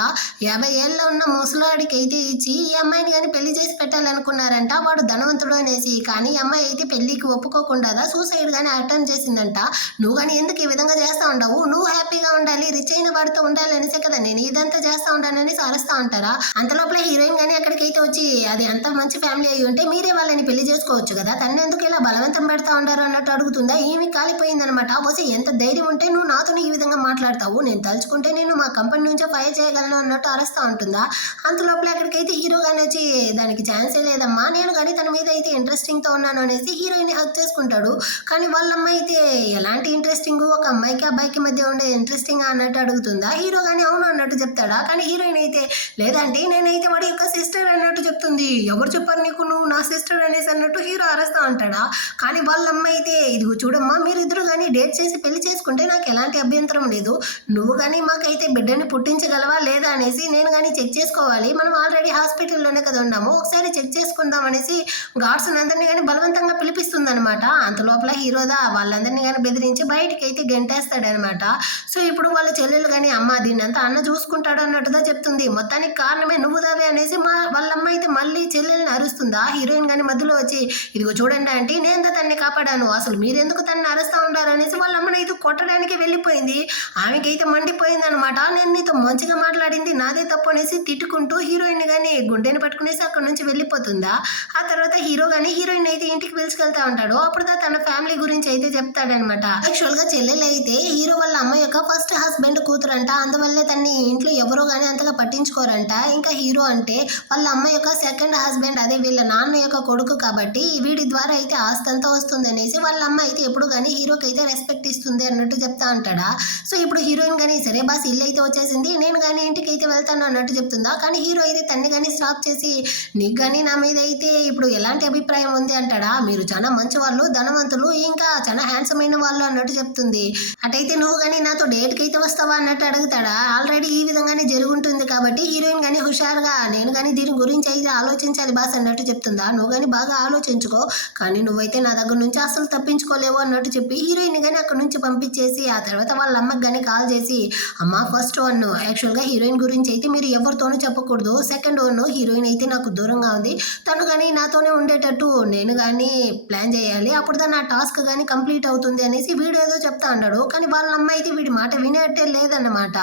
50 ఏళ్ళలో ఉన్న ముసలాడికి అయితే ఇచ్చి ఈ అమ్మాయిని కానీ పెళ్లి చేసి పెట్టాలనుకున్నారంట, వాడు ధనవంతుడు అనేసి. కానీ ఈ అమ్మాయి అయితే పెళ్లికి ఒప్పుకోకుండా సూసైడ్ కానీ అటెంప్ట్ చేసిందంట. నువ్వు కానీ ఎందుకు ఈ విధంగా చేస్తా ఉండవు, నువ్వు హ్యాపీగా ఉండాలి రిచ్ అయిన వాడితో ఉండాలి అనేసే కదా నేను ఇదంతా చేస్తా ఉంటానని అరుస్తా ఉంటారా. అంతలోపల హీరోయిన్ కానీ అక్కడికైతే వచ్చి అది అంత మంచి ఫ్యామిలీ అయ్యి ఉంటే మీరే వాళ్ళని పెళ్లి చేసుకోవచ్చు కదా, తను ఎందుకు ఇలా బలవంతం పెడతా ఉంటారు అన్నట్టు అడుగుతుందా. ఏమి కాలిపోయిందనమాట. వచ్చి ఎంత ధైర్యం ఉంటే నువ్వు నాతో ఈ విధంగా మాట్లాడతావు, నేను తలుచుకుంటే నేను మా కంపెనీ నుంచే ఫైర్ చేయగలను అన్నట్టు అరుస్తా ఉంటుందా. అంతలోపల అక్కడికైతే హీరో కానీ వచ్చి దానికి ఛాన్సే లేదమ్మా, నేను కానీ తన మీద అయితే ఇంట్రెస్టింగ్తో ఉన్నాను అనేసి హీరోయిన్ హక్ చేసుకుంటాడు. కానీ వాళ్ళమ్మ అయితే ఎలాంటి ఇంట్రెస్టింగ్, ఒక అమ్మాయికి అబ్బాయికి మధ్య ఉండే ఇంట్రెస్టింగ్ అన్నట్టు అడుగుతుందా. హీరో కానీ అవును అన్నట్టు చెప్తాడా. కానీ హీరోయిన్ అయితే లేదంటే నేనైతే వాడి యొక్క సిస్టర్ అన్నట్టు చెప్తుంది. ఎవరు చెప్పారు నీకు నువ్వు నా సిస్టర్ అనేసి అన్నట్టు హీరో అరుస్తా అంటాడా. కానీ వాళ్ళమ్మ అయితే ఇదిగో చూడమ్మా మీరిద్దరు కానీ డేట్ చేసి పెళ్లి చేసుకుంటే నాకు ఎలాంటి అభ్యంతరం లేదు, నువ్వు కానీ మాకైతే బిడ్డని పుట్టించగలవా లేదా అనేసి నేను కానీ చెక్ చేసుకోవాలి, మనం ఆల్రెడీ హాస్పిటల్లోనే కదా ఉన్నాము, ఒకసారి చెక్ చేసుకుందాం అనేసి గార్డ్స్ అందరినీ కానీ బలవంతంగా పిలిపిస్తుందనమాట. అంతలోపల హీరోదా వాళ్ళందరినీ కానీ బెదిరించి బయటికి అయితే గెంటేస్తాడనమాట. సో ఇప్పుడు వాళ్ళ చెల్లెలు కానీ అమ్మ దీన్ని అంతా అన్న చూసుకుంటాడు అన్నట్టుగా చెప్తుంది. మొత్తానికి కారణమే నువ్వుదావే అనేసి వాళ్ళమ్మ అయితే మళ్ళీ చెల్లెల్ని అరుస్తుందా. హీరోయిన్ కానీ మధ్యలో వచ్చి ఇదిగో చూడండి అంటే నేను తన్ని కాపాడాను, అసలు మీరెందుకు తన్ని అరుస్తూ ఉంటారు అనేసి వాళ్ళ అమ్మనైతే కొట్టడానికి వెళ్ళిపోయింది. ఆమెకైతే మండిపోయింది అనమాట. నేను నీతో మంచిగా మాట్లాడింది నాదే తప్పు అనేసి తిట్టుకుంటూ హీరోయిన్ కానీ గుండెని పట్టుకునేసి అక్కడ నుంచి వెళ్ళిపోతుందా. ఆ తర్వాత హీరో కానీ హీరోయిన్ అయితే ఇంటికి పిలుచుకెళ్తా ఉంటాడు. అప్పుడు తన ఫ్యామిలీ గురించి అయితే చెప్తాడనమాట. యాక్చువల్ గా చెల్లెలు అయితే హీరో వాళ్ళ అమ్మ యొక్క ఫస్ట్ హస్బెండ్ కూతురంట, అందువల్లే తన్ని ఇంట్లో ఎవరో కానీ అంతగా పట్టించుకోరంట. ఇంకా హీరో అంటే వాళ్ళ అమ్మ యొక్క సెకండ్ హస్బెండ్, అదే వీళ్ళ నాన్న యొక్క కొడుకు కాబట్టి వీడి ద్వారా అయితే ఆస్తంతా వస్తుంది అనేసి వాళ్ళ అమ్మ అయితే ఎప్పుడు కానీ హీరోకి అయితే రెస్పెక్ట్ ఇస్తుంది అన్నట్టు చెప్తా ఉంటాడా. సో ఇప్పుడు హీరోయిన్ కానీ సరే బాస్ ఇల్లు అయితే వచ్చేసింది నేను కానీ ఇంటికి అయితే వెళ్తాను అన్నట్టు చెప్తుందా. కానీ హీరో అయితే తన్ని కానీ స్టాప్ చేసి నీకు కానీ నా మీద అయితే ఇప్పుడు ఎలాంటి అభిప్రాయం ఉంది అంటాడా. మీరు చాలా మంచి వాళ్ళు, ధనవంతులు, ఇంకా చాలా హ్యాండ్సమ్ అయిన వాళ్ళు అన్నట్టు చెప్తుంది. అటైతే నువ్వు కానీ నాతో డేట్కి అయితే వస్తావా అన్నట్టు అడుగుతాడా. ఆల్రెడీ ఈ విధంగానే జరుగుంటుంది కాబట్టి హీరోయిన్ కానీ హుషారుగా నేను కానీ దీని గురించి అయితే ఆలోచించాలి బాస్ అన్నట్టు చెప్తుందా. నువ్వు కానీ బాగా ఆలోచించుకో, కానీ నువ్వైతే నా దగ్గర నుంచి అసలు తప్పించుకోలేవు అన్నట్టు చెప్పి హీరోయిన్ కానీ అక్కడ నుంచి పంపించేసి ఆ తర్వాత వాళ్ళ అమ్మకి కానీ కాల్ చేసి అమ్మ ఫస్ట్ వన్ యాక్చువల్గా హీరోయిన్ గురించి అయితే మీరు ఎవరితోనూ చెప్పకూడదు, సెకండ్ వన్ హీరోయిన్ అయితే నాకు దూరంగా ఉంది, తను కానీ నాతోనే ఉండేటట్టు నేను కానీ ప్లాన్ చేయాలి, అప్పుడు నా టాస్క్ కానీ కంప్లీట్ అవుతుంది అనేసి వీడు ఏదో చెప్తా అన్నాడు. కానీ వాళ్ళ అమ్మ అయితే వీడి మాట వినేట్టే లేదన్నమాట.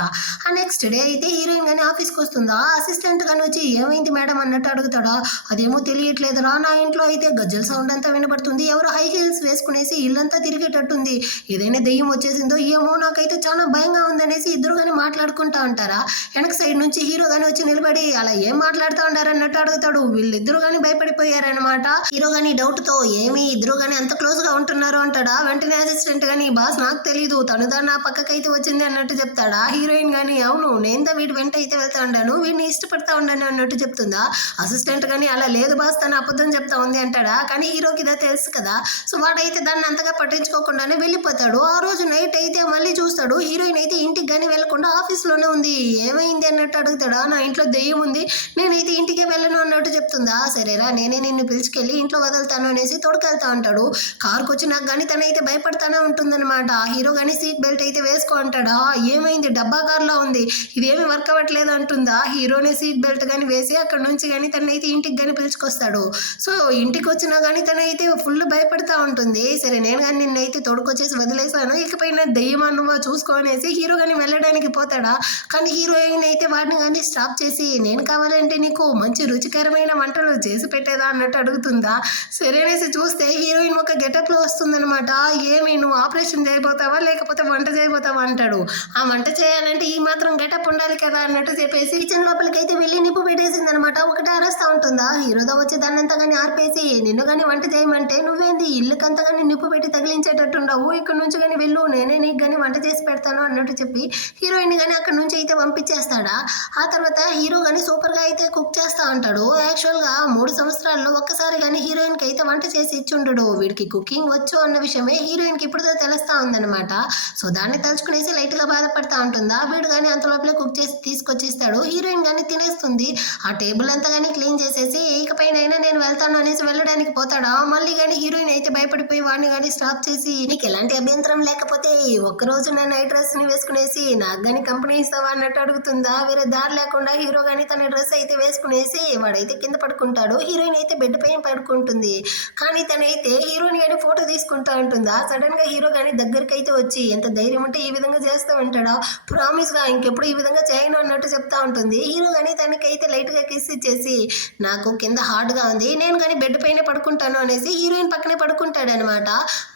ఆ నెక్స్ట్ డే అయితే హీరోయిన్ కానీ ఆఫీస్కి వస్తుందా. అసిస్టెంట్ కానీ వచ్చి ఏమైంది మేడం అన్నట్టు అడుగుతాడా. అదేమో తెలియట్లేదురా, నా ఇంట్లో అయితే గజ్జల సౌండ్ అంతా వినబడుతుంది, ఎవరో హై హీల్స్ వేసుకునేసి ఇల్లంతా తిరిగేటట్టుంది, ఏదైనా దెయ్యం వచ్చేసిందో ఏమో నాకైతే చాలా భయంగా ఉందనేసి ఇద్దరు కానీ మాట్లాడుకుంటా ఉంటారా. వెనక సైడ్ నుంచి హీరో కానీ వచ్చి నిలబడి అలా ఏం మాట్లాడుతూ ఉంటారు అన్నట్టు అడుగుతాడు. వీళ్ళిద్దరు కానీ భయపడిపోయారనమాట. హీరో కానీ డౌట్ తో ఏమి ఇద్దరు కానీ అంత క్లోజ్ గా ఉంటున్నారు అంటాడా. వెంటనే అసిస్టెంట్ కానీ బాస్ నాకు తెలీదు, తనుదా నా పక్కకైతే వచ్చింది అన్నట్టు చెప్తాడా. హీరోయిన్ కానీ అవును నేను వీడి వెంట అయితే వెళ్తా ఉండాను, వీడిని ఇష్టపడతా ఉండాను అన్నట్టు చెప్తుందా. అసిస్టెంట్ కానీ అలా లేదు బాస్ తను అబద్ధం చెప్తా ఉంది అంటాడా. కానీ హీరోకి ఇదే తెలుసు కదా. సో వాడైతే దాన్ని అంతగా పట్టించుకోకుండానే వెళ్ళిపోతాడు. ఆ రోజు నైట్ అయితే మళ్ళీ చూస్తాడు హీరోయిన్ అయితే ఇంటికి కానీ వెళ్ళకుండా ఆఫీస్లోనే ఉంది. ఏమైంది అన్నట్టు అడుగుతాడా. నా ఇంట్లో దెయ్యం ఉంది, నేనైతే ఇంటికే వెళ్ళను అన్నట్టు చెప్తుందా. సరేరా నేనే నిన్ను పిలుచుకెళ్ళి ఇంట్లో వదులుతాను అనేసి తోడుకెళ్తా ఉంటాడు. కార్కి వచ్చి నాకు కానీ తనైతే భయపడతానే ఉంటుందన్నమాట. హీరో కానీ సీట్ బెల్ట్ అయితే వేసుకో అంటాడా. ఏమైంది డబ్బా కార్లో ఉంది, ఇదేమి వర్క్ అవ్వట్లేదు అంటుందా. హీరోని సీట్ బెల్ట్ కానీ వేసి అక్కడ నుంచి కానీ తనైతే ఇంటికి కానీ పిలుచుకొస్తాడు. సో ఇంటికి వచ్చినా కానీ తనైతే ఫుల్ భయపడతా ఉంటుంది. సరే నేను కానీ నిన్నైతే తోడుకొచ్చేసి వదిలేసాను, ఇకపైన దెయ్యమా నువ్వు చూసుకో అనేసి హీరో కానీ వెళ్ళడానికి పోతాడా. కానీ హీరోయిన్ అయితే వాడిని కానీ స్టాప్ చేసి నేను కావాలంటే నీకు మంచి రుచికరమైన వంటలు చేసి పెట్టేదా అన్నట్టు అడుగుతుందా. సరే అనేసి చూస్తే హీరోయిన్ ఒక గెటప్లో వస్తుందనమాట. ఏమి నువ్వు ఆపరేషన్ చేయబోతావా లేకపోతే వంట చేయబోతావా అంటాడు. ఆ వంట చేయాలంటే ఈ మాత్రం గెటప్ ఉండాలి కదా అన్నట్టు చెప్పేసి కిచెన్ లోపలికి అయితే వెళ్ళి నిప్పు పెట్టేసింది అనమాట. ఒకటి అరుస్తా ఉంటుందా. హీరోతో వచ్చి దాన్నంతా కానీ ఆర్పేసి నిన్ను కానీ వంట చేయమంటే నువ్వేంది ఇల్లుకంతా కానీ నిప్పు పెట్టి తగిలించేటట్టుండవు, ఇక్కడ నుంచి కానీ వెళ్ళు, నేనే నీకు కానీ వంట చేసి పెడతాను అన్నట్టు చెప్పి హీరోయిన్ కానీ అక్కడ నుంచి అయితే పంపించేస్తాడా. ఆ తర్వాత హీరో కానీ సూపర్గా అయితే కుక్ చేస్తూ ఉంటాడు. యాక్చువల్గా 3 సంవత్సరాల్లో ఒక్కసారి కానీ హీరోయిన్కి అయితే వంట చేసి ఇచ్చుండడు. వీడికి కుకింగ్ వచ్చు అన్న విషయమే హీరోయిన్కి ఇప్పుడుతో తెలుస్తూ ఉందన్నమాట. సో దాన్ని తలుచుకునేసి లైట్గా బాధపడతా ఉంటుందా. వీడు కానీ అంత లోపలే కుక్ చేసి తీసుకొచ్చిస్తాడు. హీరోయిన్ కానీ తినేస్తుంది. ఆ టేబుల్ అంతా కానీ క్లీన్ చేసేసి ఇకపైన నేను వెళ్తాను అనేసి వెళ్ళడానికి పోతాడా. మళ్ళీ కానీ హీరోయిన్ అయితే భయపడిపోయి వాడిని కానీ స్టాప్ చేసి నీకు ఎలాంటి అభ్యంతరం లేకపోతే ఒక్కరోజు నా నైట్ డ్రెస్ని వేసుకునేసి నాకు కానీ కంపెనీ ఇస్తావా అన్నట్టు అడుగుతుందా. వేరే దారి లేకుండా హీరో కానీ తన డ్రెస్ అయితే వేసుకునేసి వాడైతే కింద పడుకుంటాడు. హీరోయిన్ అయితే బెడ్ పైన పడుకుంటుంది. కానీ తనైతే హీరోయిన్ కానీ ఫోటో తీసుకుంటా ఉంటుందా. సడన్ గా హీరో కానీ దగ్గరికి అయితే వచ్చి ఎంత ధైర్యం ఉంటే ఈ విధంగా చేస్తూ ఉంటాడా, ప్రామిస్ గా ఇంకెప్పుడు ఈ విధంగా చేయను అన్నట్టు చెప్తా ఉంటుంది. హీరో కానీ తనకైతే లైట్ గా కిస్ ఇచ్చేసి నాకు కింద హార్డ్ గా ఉంది, నేను కానీ బెడ్ పైన పడుకుంటాను అనేసి హీరోయిన్ పక్కనే పడుకుంటాడు అనమాట.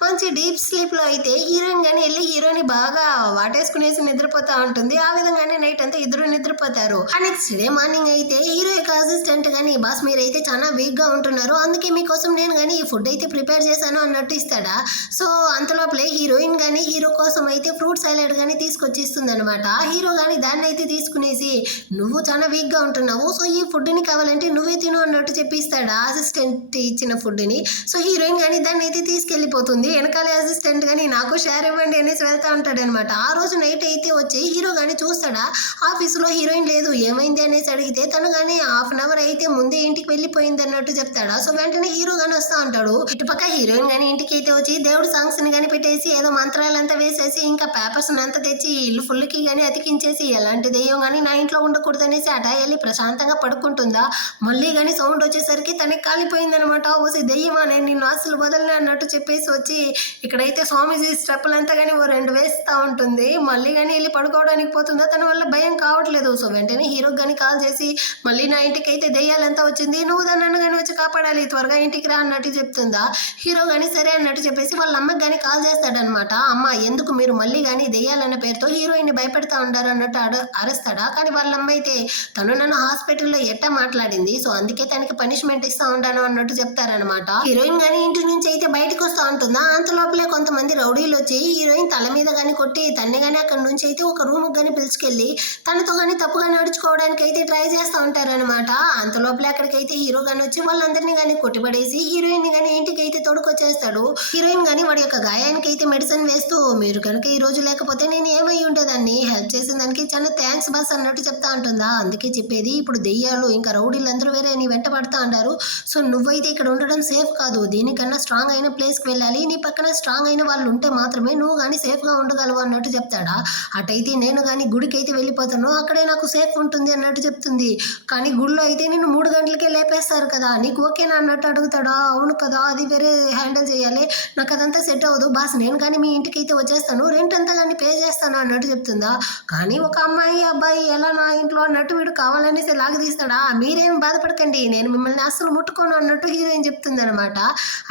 మంచి డీప్ స్లీప్ లో అయితే హీరోయిన్ కానీ వెళ్ళి హీరోని బాగా వాటేసుకునేసి నిద్రపోతా ఉంటుంది. ఆ విధంగానే నైట్ అంతా ఇద్దరు నిద్రపోతారు. నెక్స్ట్ డే మార్నింగ్ అయితే హీరో యొక్క అసిస్టెంట్ కానీ బాస్ మీరైతే చాలా వీక్ గా ఉంటున్నారు, అందుకే మీకోసం నేను కానీ ఈ ఫుడ్ అయితే ప్రిపేర్ చేశాను అన్నట్టు ఇస్తాడా. సో అంతలోపలే హీరోయిన్ కానీ హీరో కోసం అయితే ఫ్రూట్ సలాడ్ కానీ తీసుకొచ్చి ఇస్తుంది అనమాట. హీరో కానీ దాన్ని అయితే తీసుకునేసి నువ్వు చాలా వీక్ గా ఉంటున్నావు, సో ఈ ఫుడ్ని కావాలంటే నువ్వే తిను అన్నట్టు చెప్పిస్తాడా అసిస్టెంట్ ఇచ్చిన ఫుడ్ని. సో హీరోయిన్ కానీ దాన్ని అయితే తీసుకెళ్లిపోతుంది. వెనకాలే అసిస్టెంట్ కానీ నాకు షేర్ ఇవ్వండి అనేసి వెళ్తా ఉంటాడు అనమాట. ఆ రోజు నైట్ అయితే వచ్చి హీరో కానీ చూస్తాడా ఆఫీసులో హీరోయిన్ లేదు, ఏమైంది అనేసి అడిగితే తను కానీ హాఫ్ అన్ అవర్ అయితే ముందే ఇంటికి వెళ్ళిపోయింది అన్నట్టు చెప్తాడా. సో వెంటనే హీరో కానీ వస్తా ఉంటాడు. ఇటుపక్క హీరోయిన్ కానీ ఇంటికి అయితే వచ్చి దేవుడు సాంగ్స్ ని కానీ పెట్టేసి ఏదో మంత్రాలంతా వేసేసి ఇంకా పేపర్స్ అంతా తెచ్చి ఇల్లు ఫుల్కి కానీ అతికించేసి ఎలాంటి దెయ్యం కానీ నా ఇంట్లో ఉండకూడదు అనేసి అట వెళ్ళి ప్రశాంతంగా పడుకుంటుందా. మళ్ళీ కానీ సౌండ్ వచ్చేసరికి తనకి కాలిపోయిందనమాట. ఓసి దెయ్యమా నేను నిన్ను అసలు వదలనే అన్నట్టు చెప్పేసి వచ్చి ఇక్కడైతే స్వామీజీ స్టెప్పులంతా కానీ ఓ 2 వేస్తూ ఉంటుంది. మళ్ళీ కానీ వెళ్ళి పడుకోవడానికి పోతుందా, తన వల్ల భయం కావట్లేదు. సో వెంటనే హీరోకి కానీ కాల్ చేసి మళ్ళీ నా ఇంటికి అయితే దెయ్యాలంతా వచ్చింది, నువ్వు దాన్ని కానీ వచ్చి కాపాడాలి, త్వరగా ఇంటికి రా అన్నట్టు చెప్తుందా. హీరో కానీ సరే అన్నట్టు చెప్పేసి వాళ్ళ అమ్మకి కానీ కాల్ చేస్తాడనమాట. అమ్మ ఎందుకు మీరు మళ్ళీ కానీ దెయ్యాలన్న పేరుతో హీరోయిన్ని భయపెడతా ఉంటారు అన్నట్టు అరుస్తాడా. కానీ వాళ్ళ అమ్మ అయితే తను నన్ను హాస్పిటల్లో ఎట్టా మాట్లాడింది, సో అందుకే తనకి పనిష్మెంట్ ఇస్తా ఉంటాను అన్నట్టు చెప్తారనమాట. హీరోయిన్ కానీ ఇంటి నుంచి అయితే బయటకు వస్తూ ఉంటుందా. అంత లోపలే కొంతమంది రౌడీలు వచ్చి హీరోయిన్ తల మీద కానీ కొట్టి తన్ని కానీ అక్కడ నుంచి అయితే ఒక రూమ్ కానీ పిలుచుకెళ్ళి తనతో కానీ తప్పుగా నడుచుకోవడానికి అయితే ట్రై చేస్తూ ఉంటారనమాట. అంత లోపలే అక్కడికైతే హీరో కానీ వచ్చి వాళ్ళందరినీ కానీ కొట్టిపడేసి హీరోయిన్ ని కానీ ఇంటికి అయితే తోడుకొచ్చేస్తాడు. హీరోయిన్ కానీ వాడి యొక్క గాయానికి అయితే మెడిసిన్ వేస్తూ మీరు కనుక ఈ రోజు లేకపోతే నేను ఏమై ఉండేదాన్ని, హెల్ప్ చేసిన దానికి చాలా థ్యాంక్స్ బస్ అన్నట్టు చెప్తా ఉంటుందా. అందుకే చెప్పేది ఇప్పుడు దెయ్యాలు ఇంకా రౌడీలు అందరూ వేరే నీ వెంట పడతా ఉంటారు, సో నువ్వైతే ఇక్కడ ఉండడం సేఫ్ కాదు, దీనికన్నా స్ట్రాంగ్ అయిన ప్లేస్కి వెళ్ళాలి, నీ పక్కన స్ట్రాంగ్ అయిన వాళ్ళు ఉంటే మాత్రమే నువ్వు కానీ సేఫ్గా ఉండగలవు అన్నట్టు చెప్తాడా. అటైతే నేను కానీ గుడికి అయితే వెళ్ళిపోతాను, అక్కడే నాకు సేఫ్ ఉంటుంది అన్నట్టు చెప్తుంది. కానీ గుడిలో అయితే నేను 3 గంటలకే లేపేస్తారు కదా, నీకు ఓకేనా అన్నట్టు అడుగుతాడా. అవును కదా, అది వేరే హ్యాండిల్ చేయాలి, నాకు అదంతా సెట్ అవ్వదు బాస్, నేను కానీ మీ ఇంటికి అయితే వచ్చేస్తాను, రెంట్ అంతా కానీ పే చేస్తాను అన్నట్టు చెప్తుందా. కానీ ఒక అమ్మాయి అబ్బాయి ఎలా నా ఇంట్లో అన్నట్టు వీడు కావాలనేసి లాగదీస్తాడా. మీరేం బాధపడకండి, నేను మిమ్మల్ని అస్సలు ముట్టుకోను అన్నట్టు హీరోయిన్ చెప్తుంది అనమాట.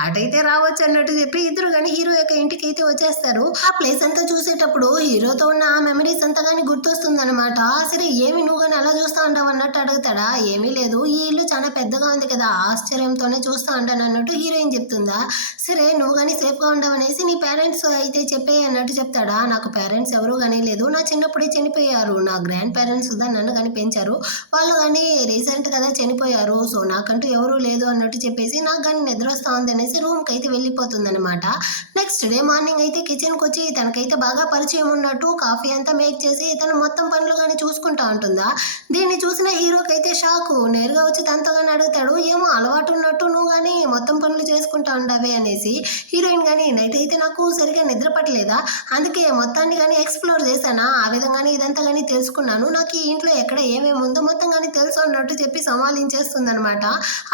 అటైతే రావచ్చు అన్నట్టు చెప్పి ఇద్దరు కానీ హీరో యొక్క ఇంటికి అయితే వచ్చేస్తారు. ఆ ప్లేస్ అంతా చూసేటప్పుడు హీరోతో ఉన్న ఆ మెమరీస్ అంతా కానీ గుర్తొస్తుంది అనమాట. సరే ఏమి నువ్వు కానీ అలా చూస్తా ఉంటావు అన్నట్టు అడుగుతాడా. ఏమీ లేదు, ఈ ఇల్లు చాలా పెద్దగా ఉంది కదా, ఆశ్చర్యంతోనే చూస్తా ఉంటాను అన్నట్టు హీరోయిన్ చెప్తుందా. సరే నువ్వు కానీ సేఫ్గా ఉండవనేసి నీ పేరెంట్స్ అయితే చెప్పేయి అన్నట్టు చెప్తాడా. నాకు పేరెంట్స్ ఎవరు కానీ లేదు, నా చిన్నప్పుడే చనిపోయారు, నా గ్రాండ్ పేరెంట్స్ నన్ను కానీ పెంచారు, వాళ్ళు కానీ రీసెంట్ కదా చనిపోయారు, సో నాకంటూ ఎవరు లేదు అన్నట్టు చెప్పేసి నాకు కానీ నిద్ర వస్తూ ఉంది అనేసి రూమ్కి అయితే వెళ్ళిపోతుంది అనమాట. నెక్స్ట్ డే మార్నింగ్ అయితే కిచెన్కి వచ్చి తనకైతే బాగా పరిచయం ఉన్నట్టు కాఫీ అంతా మేక్ చేసి తను మొత్తం పనులు కానీ చూసుకుంటా ఉంటుందా. దీన్ని చూసిన హీరోకి అయితే షాకు, నేరుగా వచ్చి తనతో కానీ అడుగుతాడు, ఏమో అలవాటు ఉన్నట్టు నువ్వు కానీ మొత్తం పనులు చేసుకుంటా చేసుకుంటా ఉండవే అనేసి. హీరోయిన్ కానీ నైట్ అయితే నాకు సరిగా నిద్ర పట్టలేదా, అందుకే మొత్తాన్ని కానీ ఎక్స్ప్లోర్ చేశానా, ఆ విధంగానే ఇదంతా కానీ తెలుసుకున్నాను, నాకు ఈ ఇంట్లో ఎక్కడ ఏమేమి ఉందో మొత్తం కానీ తెలుసు అన్నట్టు చెప్పి సమాలించేస్తుంది అనమాట.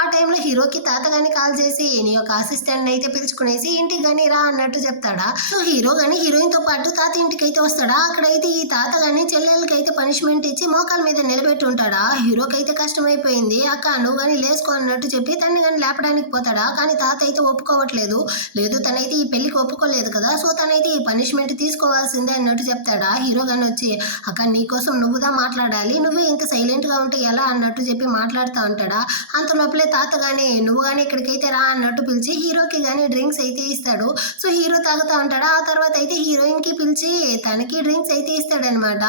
ఆ టైంలో హీరోకి తాత కానీ కాల్ చేసి నీ యొక్క అసిస్టెంట్ అయితే పిలుచుకునేసి ఇంటికి కానీ రా అన్నట్టు చెప్తాడా. సో హీరో కానీ హీరోయిన్ తో పాటు తాత ఇంటికి అయితే వస్తాడా. అక్కడైతే ఈ తాత కానీ చెల్లెలకి అయితే పనిష్మెంట్ ఇచ్చి మోకాల మీద నిలబెట్టి ఉంటాడా. హీరోకి అయితే కష్టమైపోయింది, అక్క నువ్వు కానీ లేసుకో అన్నట్టు చెప్పి తన్ని కానీ లేపడానికి పోతాడా. కానీ తాత అయితే ఒప్పుకోవట్లేదు. లేదు తనైతే ఈ పెళ్లికి ఒప్పుకోలేదు కదా, సో తనైతే ఈ పనిష్మెంట్ తీసుకోవాల్సిందే అన్నట్టు చెప్తాడా. హీరో కానీ వచ్చి అక్క నీకోసం నువ్వుదా మాట్లాడాలి, నువ్వే ఇంత సైలెంట్ గా ఉంటే ఎలా అన్నట్టు చెప్పి మాట్లాడుతూ ఉంటాడా. అంత లోపలే తాత కానీ నువ్వు కానీ ఇక్కడికైతే రా అన్నట్టు పిలిచి హీరోకి కానీ డ్రింక్స్ అయితే ఇస్తాడు. సో హీరో తాగుతూ ఉంటాడా. ఆ తర్వాత అయితే హీరోయిన్ కి పిలిచి తనకి డ్రింక్స్ అయితే ఇస్తాడనమాట.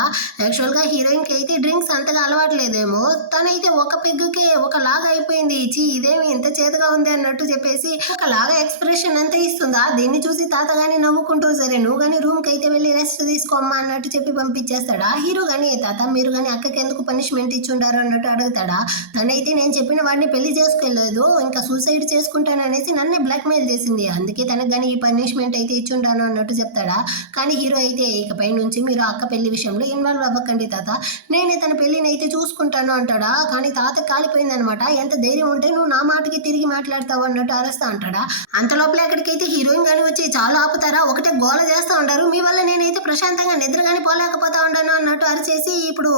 యాక్చువల్ గా హీరోయిన్ కి అయితే డ్రింక్స్ అంతగా అలవాట్లేదేమో, తనైతే ఒక పెగ్గుకే ఒకలాగా అయిపోయింది. ఇచ్చి ఇదేమి ఇంత చేదుగా ఉంది అన్నట్టు చెప్పేసి ఒకలాగా ఎక్స్ప్రెషన్ అంతా ఇస్తుందా. దీన్ని చూసి తాత గానీ నవ్వుకుంటూ సరే నువ్వు కానీ రూమ్ కి అయితే వెళ్ళి రెస్ట్ తీసుకోమ్మా అన్నట్టు చెప్పి పంపించేస్తాడా. హీరో గానీ తాత మీరు కానీ అక్కకి ఎందుకు పనిష్మెంట్ ఇచ్చుండారు అన్నట్టు అడుగుతాడా. తనైతే నేను చెప్పిన వాడిని పెళ్లి చేసుకోలేదు, ఇంకా సూసైడ్ చేసుకుంటాననేసి నన్నే బ్లాక్ మెయిల్ చేసింది, అందుకే తనకు కానీ ఈ పనిష్మెంట్ అయితే ఇచ్చుంటాను అన్నట్టు చెప్తాడా. కానీ హీరో అయితే ఇకపై నుంచి మీరు అక్క పెళ్లి విషయంలో ఇన్వాల్వ్ అవ్వకండి తాత, నేనే తన పెళ్లిని అయితే చూసుకుంటాను అంటాడా. కానీ తాత కాలిపోయింది అనమాట. ఎంత ధైర్యం ఉంటే నువ్వు నా మాటకి తిరిగి మాట్లాడతావు అన్నట్టు అరుస్తా అంటాడా. అంత లోపల అక్కడికైతే హీరోయిన్ కానీ వచ్చి చాలా ఆపుతారా, ఒకటే గోల చేస్తూ ఉంటారు, మీ వల్ల నేనైతే ప్రశాంతంగా నిద్ర కానీ పోలేకపోతా ఉంటాను అన్నట్టు అరిచేసి ఇప్పుడు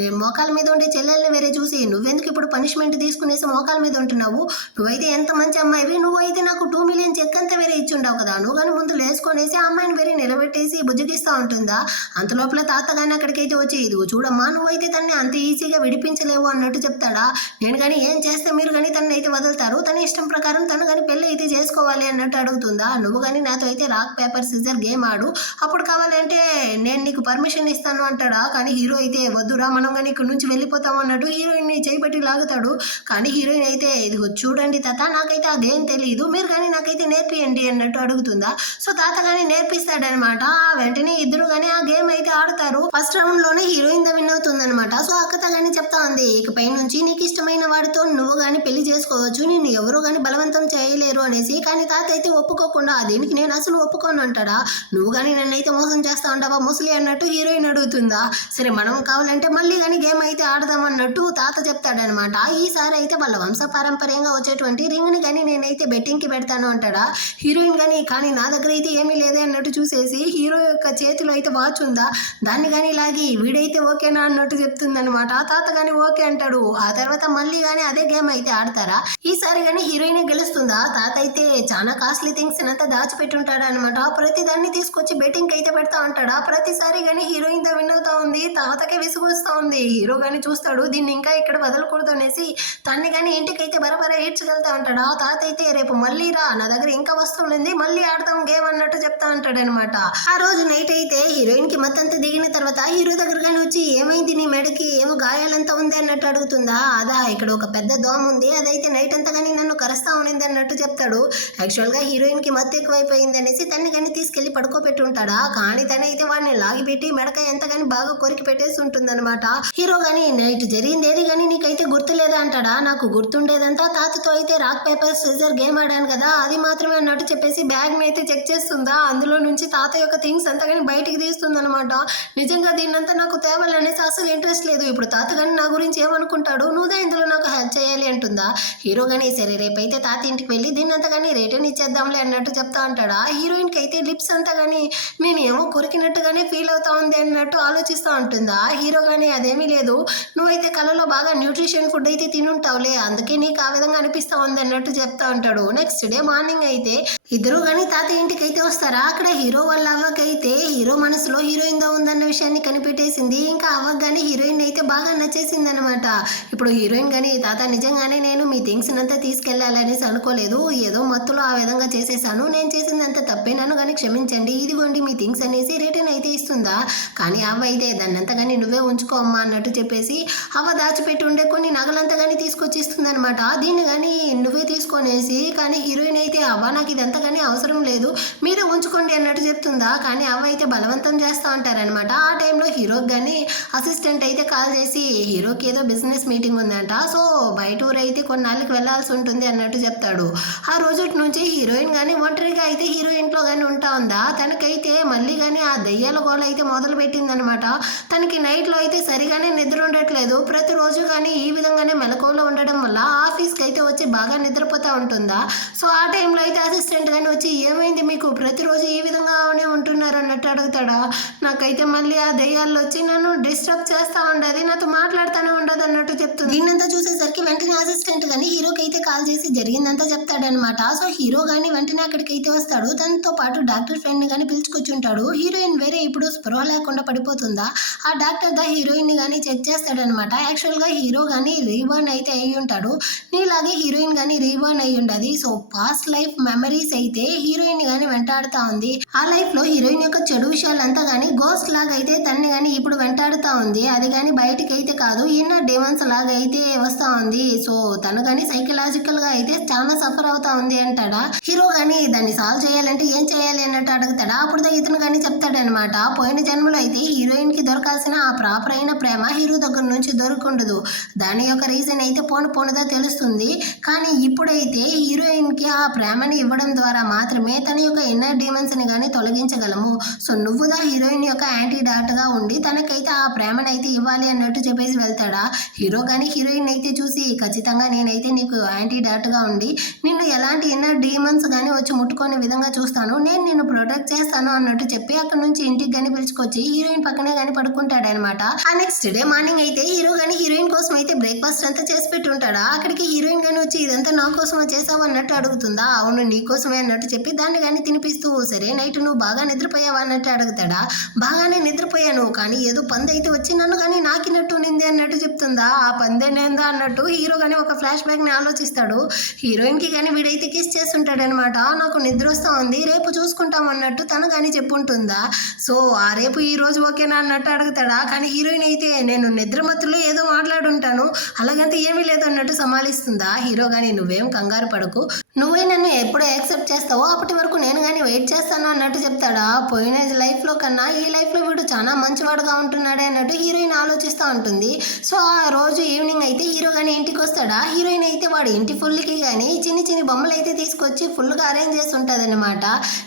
నేను మోకాల మీద ఉండే చెల్లెల్ని వేరే చూసి నువ్వెందుకు ఇప్పుడు పనిష్మెంట్ తీసుకునేసి మోకాల మీద ఉంటున్నావు, నువ్వైతే ఎంత మంచి అమ్మాయివి, నువ్వైతే నాకు 2 మిలియన్ చెక్ అంతా వేరే ఇచ్చుండవు కదా, నువ్వు కానీ ముందు లేసుకొనేసి ఆ అమ్మాయిని వేరే నిలబెట్టేసి బుజ్జగిస్తూ ఉంటుందా. అంత లోపల తాత కానీ అక్కడికైతే వచ్చి ఇదిగో చూడమ్మా నువ్వైతే తన్ని అంత ఈజీగా విడిపించలేవు అన్నట్టు చెప్తాడా. నేను కానీ ఏం చేస్తే మీరు కానీ తనని అయితే వదులుతారు, తన ఇష్టం ప్రకారం తను కానీ పెళ్లి అయితే చేసుకోవాలి అన్నట్టు అడుగుతుందా. నువ్వు కానీ నాతో అయితే రాక్ పేపర్ సిజర్ గేమ్ ఆడు, అప్పుడు కావాలంటే నేను నీకు పర్మిషన్ ఇస్తాను అంటాడా. కానీ హీరో అయితే వద్దురా మనం కానీ ఇక్కడ నుంచి వెళ్ళిపోతాం అన్నట్టు హీరోయిన్ ని చేయబట్టి లాగుతాడు. కానీ హీరోయిన్ అయితే ఇదిగో చూడండి తాత నాకైతే అదేం తెలియదు, మీరు కానీ నాకైతే నేర్పియండి అన్నట్టు అడుగుతుందా. సో తాత కానీ నేర్పిస్తాడనమాట. వెంటనే ఇద్దరు కానీ ఆ గేమ్ అయితే ఆడతారు. ఫస్ట్ రౌండ్ లోనే హీరోయిన్ ద విన్ అవుతుంది అనమాట. సో అక్కత కానీ చెప్తా ఉంది ఇకపై నుంచి నీకు ఇష్టమైన వాడితో నువ్వు కానీ పెళ్లి చేసుకోవచ్చు, నేను ఎవరు కానీ బలవంతం చేయలేరు అనేసి. కానీ తాత అయితే ఒప్పుకోకుండా దీనికి నేను అసలు ఒప్పుకోను అంటాడా. నువ్వు కానీ నన్ను అయితే మోసం చేస్తా ఉంటావా ముసలి అన్నట్టు హీరోయిన్ అడుగుతుందా. సరే మనం కావాలంటే మళ్ళీ కానీ గేమ్ అయితే ఆడదాం అన్నట్టు తాత చెప్తాడనమాట. ఈసారి అయితే వాళ్ళ వంశ పారంపర్యంగా వచ్చేటువంటి రింగ్ ని కానీ నేనైతే బెట్టింగ్ కి పెడతాను అంటాడా. హీరోయిన్ కానీ నా దగ్గర అయితే ఏమీ లేదే అన్నట్టు చూసేసి హీరో యొక్క చేతిలో అయితే వాచ్ ఉందా, దాన్ని కానీ లాగి వీడైతే ఓకేనా అన్నట్టు చెప్తుందనమాట. తాత కానీ ఓకే అంటాడు. ఆ తర్వాత మళ్ళీ కానీ అదే గేమ్ అయితే ఆడతారా. ఈసారి కానీ హీరోయిన్ గెలుస్తుందా. తాత అయితే చాలా కాస్ట్లీ థింగ్స్ అంతా దాచిపెట్టుంటాడు అనమాట. ప్రతి దాన్ని తీసుకొచ్చి బెట్టింగ్ అయితే పెడతా ఉంటాడా. ప్రతిసారి కానీ హీరోయిన్ తో విన్ అవుతా ఉంది, తాతకే విసుగొస్తా ఉంది. హీరో కానీ చూస్తాడు దీన్ని ఇంకా ఇక్కడ వదలకూడదు అనేసి తన్ని కానీ ఇంటికైతే బరబర ఈడ్చగలుగుతా ఉంటాడా. తాత అయితే రేపు మళ్ళీ రా నా దగ్గర ఇంకా వస్తువులు ఉంది మళ్ళీ ఆడతాం గేమ్ అన్నట్టు చెప్తా ఉంటాడు అనమాట. ఆ రోజు నైట్ అయితే హీరోయిన్ కి మత్తంతా దిగిన తర్వాత హీరో దగ్గర కానీ వచ్చి ఏమైంది నీ మెడకి ఏమో గాయాలంతా ఉంది అన్నట్టు అడుగుతుందా. అదా ఇక్కడ ఒక పెద్ద దోమ ఉంది, అదైతే నైట్ అంతా కానీ నన్ను కరుస్తా ఉన్నింది అన్నట్టు చెప్తాడు. యాక్చువల్ గా హీరోయిన్ కి మత్తు ఎక్కువైపోయింది అనేసి తన్ని కానీ తీసుకెళ్లి పడుకోబెట్టి ఉంటాడా. కానీ తనైతే వాడిని లాగిపెట్టి మెడకాయ ఎంత కానీ బాగా కొరికి పెట్టేసి ఉంటుందన్నమాట. హీరో గానీ నైట్ జరిగింది ఏది కానీ నీకైతే గుర్తులేదా అంటాడా. నాకు గుర్తుండేదంతా తాతతో అయితే రాక్ పేపర్ సిజర్ గేమ్ ఆడాను కదా అది మాత్రమే అన్నట్టు చెప్పేసి బ్యాగ్ ని అయితే చెక్ చేస్తుందా. అందులో నుంచి తాత యొక్క థింగ్స్ అంతా కానీ బయటికి తీస్తుందన్నమాట. నిజంగా దీన్నంతా నాకు తేవాలనేసి అసలు ఇంట్రెస్ట్ లేదు, ఇప్పుడు తాత కానీ నా గురించి ఏమనుకుంటాడు, నువ్వుదా ఇందులో నాకు హెల్ప్ చేయాలి అంటుందా. హీరో గానీ సరే రేపైతే తాత ఇంటికి వెళ్ళి దీన్నంతా కానీ రిటర్న్ ఇచ్చేద్దాంలే అన్నట్టు చెప్తా అంటాడా. హీరోయిన్ కి అయితే లిప్స్ అంతా కానీ నేను ఏమో కొరికినట్టుగానే ఫీల్ అవుతా ఉంది అన్నట్టు ఆలోచిస్తూ ఉంటుందా. హీరో గానీ అదేమీ లేదు, నువ్వైతే కళలో బాగా న్యూట్రిషన్ ఫుడ్ అయితే తినుంటావులే అందుకే నీకు ఆ విధంగా అనిపిస్తా ఉంది అన్నట్టు చెప్తా ఉంటాడు. నెక్స్ట్ డే మార్నింగ్ అయితే ఇద్దరు కానీ తాత ఇంటికి అయితే వస్తారా. అక్కడ హీరో వాళ్ళ అవ్వకైతే హీరో మనసులో హీరోయిన్ గా ఉందన్న విషయాన్ని కనిపెట్టేసింది. ఇంకా అవ్వకు కానీ హీరోయిన్ అయితే బాగా నచ్చేసింది అనమాట. ఇప్పుడు హీరోయిన్ కానీ తాత నిజంగానే నేను మీ థింగ్స్ అంతా తీసుకెళ్లాలనేసి అనుకోలేదు, ఏదో మత్తులో ఆ విధంగా చేసేసాను, నేను చేసిందంత తప్పే నన్ను కానీ క్షమించండి, ఇదిగోండి మీ థింగ్స్ అనేసి రిటర్న్ అయితే ఇస్తుందా. కానీ అవ్వ అయితే దాన్నంతా కానీ నువ్వే ఉంచుకో అమ్మా అన్నట్టు చెప్పేసి అవ్వ దాచిపెట్టి ఉండే కొన్ని నగలంతా కానీ తీసుకొచ్చి ఇస్తుంది అనమాట. దీన్ని కానీ నువ్వే తీసుకొనేసి కానీ హీరోయిన్ అయితే అవ్వ నాకు ఇదంతా కానీ అవసరం లేదు మీరే ఉంచుకోండి అన్నట్టు చెప్తుందా. కానీ అవ్వ అయితే బలవంతం చేస్తూ ఉంటారనమాట. ఆ టైంలో హీరోకి కానీ అసిస్టెంట్ అయితే కాల్ చేసి హీరోకి ఏదో బిజినెస్ మీటింగ్ ఉందంట, సో బయట ఊరు అయితే కొన్నాళ్ళకి వెళ్లాల్సి ఉంటుంది అన్నట్టు చెప్తాడు. ఆ రోజు నుంచి హీరోయిన్ కానీ ఒంటరిగా అయితే హీరో ఇంట్లో కానీ ఉంటా ఉందా. తనకైతే మళ్ళీ కానీ ఆ దయ్యాల గోల అయితే మొదలు పెట్టిందనమాట. తనకి నైట్లో అయితే సరిగానే నిద్ర ఉండట్లేదు. ప్రతిరోజు కానీ ఈ విధంగానే మెలకువలో ఉండడం వల్ల ఆఫీస్కి అయితే వచ్చి బాగా నిద్రపోతూ ఉంటుందా. సో ఆ టైంలో అయితే అసిస్టెంట్ కానీ వచ్చి ఏమైంది మీకు ప్రతిరోజు ఈ విధంగానే ఉంటున్నారు అన్నట్టు అడుగుతాడా. నాకైతే మళ్ళీ ఆ దయ్యాల్లో వచ్చి నన్ను డిస్టర్బ్ చేస్తూ ఉండదు, నాతో మాట్లాడుతూనే ఉండదు అన్నట్టు చెప్తుంది. దీన్నంతా చూసేసరికి వెంటనే అసిస్టెంట్ కానీ హీరోకి అయితే కాల్ చేసి జరిగిందంతా చెప్తాడనమాట. సో హీరో కానీ వెంటనే అక్కడికి అయితే వస్తాడు. తనతో పాటు డాక్టర్ ఫ్రెండ్ని కానీ పిలుచుకొచ్చుంటాడు. హీరోయిన్ వేరే ఇప్పుడు స్పృహ లేకుండా పడిపోతుందా. ఆ డాక్టర్ హీరోయిన్ని కానీ చెక్ చేస్తాడనమాట. యాక్చువల్గా హీరో కానీ రీబర్న్ అయితే అయ్యి ఉంటాడు, నీలాగే హీరోయిన్ కానీ రీబర్న్ అయ్యి ఉండదు. సో పాస్ట్ లైఫ్ మెమరీస్ అయితే హీరోయిన్ కానీ వెంటాడుతా ఉంది. ఆ లైఫ్ లో హీరోయిన్ యొక్క చెడు విషయాలంతా కానీ గోస్ట్ లాగా అయితే తన్ని కానీ ఇప్పుడు వెంటాడుతా ఉంది. అది కానీ బయటికి అయితే కాదు, ఇన్నర్ డెమన్స్ లాగా అయితే వస్తా ఉంది. సో తను కానీ సైకలాజికల్ గా అయితే చాలా సఫర్ అవుతా ఉంది అంటాడా. హీరో కానీ దాన్ని సాల్వ్ చేయాలంటే ఏం చేయాలి అన్నట్టు అడుగుతాడా. అప్పుడు ఇతను కానీ చెప్తాడనమాట, పోయిన జన్మలో అయితే హీరోయిన్ కి దొరకాల్సిన ఆ ప్రాపర్ అయిన ప్రేమ హీరో దగ్గర నుంచి దొరకుండదు. దాని యొక్క రీజన్ అయితే పోనుదా తెలుస్తుంది. కానీ ఇప్పుడైతే హీరోయిన్ కి ఆ ప్రేమని ఇవ్వడం ద్వారా మాత్రమే తన యొక్క ఇన్నర్ డీమన్స్ ని కానీ తొలగించగలము. సో నువ్వుదా హీరోయిన్ యొక్క యాంటీడాట్ గా ఉండి తనకైతే ఆ ప్రేమను అయితే ఇవ్వాలి అన్నట్టు చెప్పేసి వెళ్తాడా. హీరో కానీ హీరోయిన్ అయితే చూసి ఖచ్చితంగా నేనైతే నీకు యాంటీడాట్ గా ఉండి నిన్ను ఎలాంటి ఇన్నర్ డీమన్స్ కానీ వచ్చి ముట్టుకునే విధంగా చూస్తాను, నేను నిన్ను ప్రొటెక్ట్ చేస్తాను అన్నట్టు చెప్పి అక్కడ నుంచి ఇంటికి కానీ పిలుచుకొచ్చి హీరోయిన్ పక్కనే కానీ పడుకుంటాడనమాట. ఆ నెక్స్ట్ డే మార్నింగ్ అయితే హీరో కానీ హీరోయిన్ కోసం అయితే బ్రేక్ఫాస్ట్ అంతా చేసి పెట్టుంటాడా. అక్కడికి హీరోయిన్ కానీ వచ్చి ఇదంతా నా కోసమే చేసావు అన్నట్టు అడుగుతుందా. అవును నీ కోసమే అన్నట్టు చెప్పి దాన్ని కానీ తినిపిస్తూ సరే నైట్ నువ్వు బాగా నిద్రపోయావా అన్నట్టు అడుగుతాడా. బాగానే నిద్రపోయాను, కానీ ఏదో పంది అయితే వచ్చి నన్ను కానీ నాకినట్టు నింది అన్నట్టు చెప్తుందా. ఆ పందేనేందా అన్నట్టు హీరో కానీ ఒక ఫ్లాష్ బ్యాక్ ని ఆలోచిస్తాడు. హీరోయిన్ కి కానీ వీడైతే కిస్ చేస్తుంటాడు అనమాట. నాకు నిద్ర వస్తా ఉంది, రేపు చూసుకుంటాం అన్నట్టు తను కానీ చెప్పుంటుందా. సో ఆ రేపు ఈ రోజు ఓకేనా అన్నట్టు అడుగుతాడా. కానీ హీరోయిన్ అయితే నేను నిద్రమత్తులో ఏదో మాట్లాడుంటాను, అలాగంటే ఏమీ లేదు అన్నట్టు సమాలిస్తుందా. హీరో కానీ నువ్వేం కంగారు పడకు, నువ్వే నన్ను ఎప్పుడు యాక్సెప్ట్ చేస్తావో అప్పటి వరకు నేను కానీ వెయిట్ చేస్తాను అన్నట్టు చెప్తాడా. పోయిన లైఫ్లో కన్నా ఈ లైఫ్లో వీడు చాలా మంచివాడుగా ఉంటున్నాడే అన్నట్టు హీరోయిన్ ఆలోచిస్తూ ఉంటుంది. సో ఆ రోజు ఈవినింగ్ అయితే హీరో కానీ ఇంటికి వస్తాడా. హీరోయిన్ అయితే వాడు ఇంటి ఫుల్కి కానీ చిన్ని బొమ్మలు అయితే తీసుకొచ్చి ఫుల్గా అరేంజ్ చేసి ఉంటుంది అనమాట.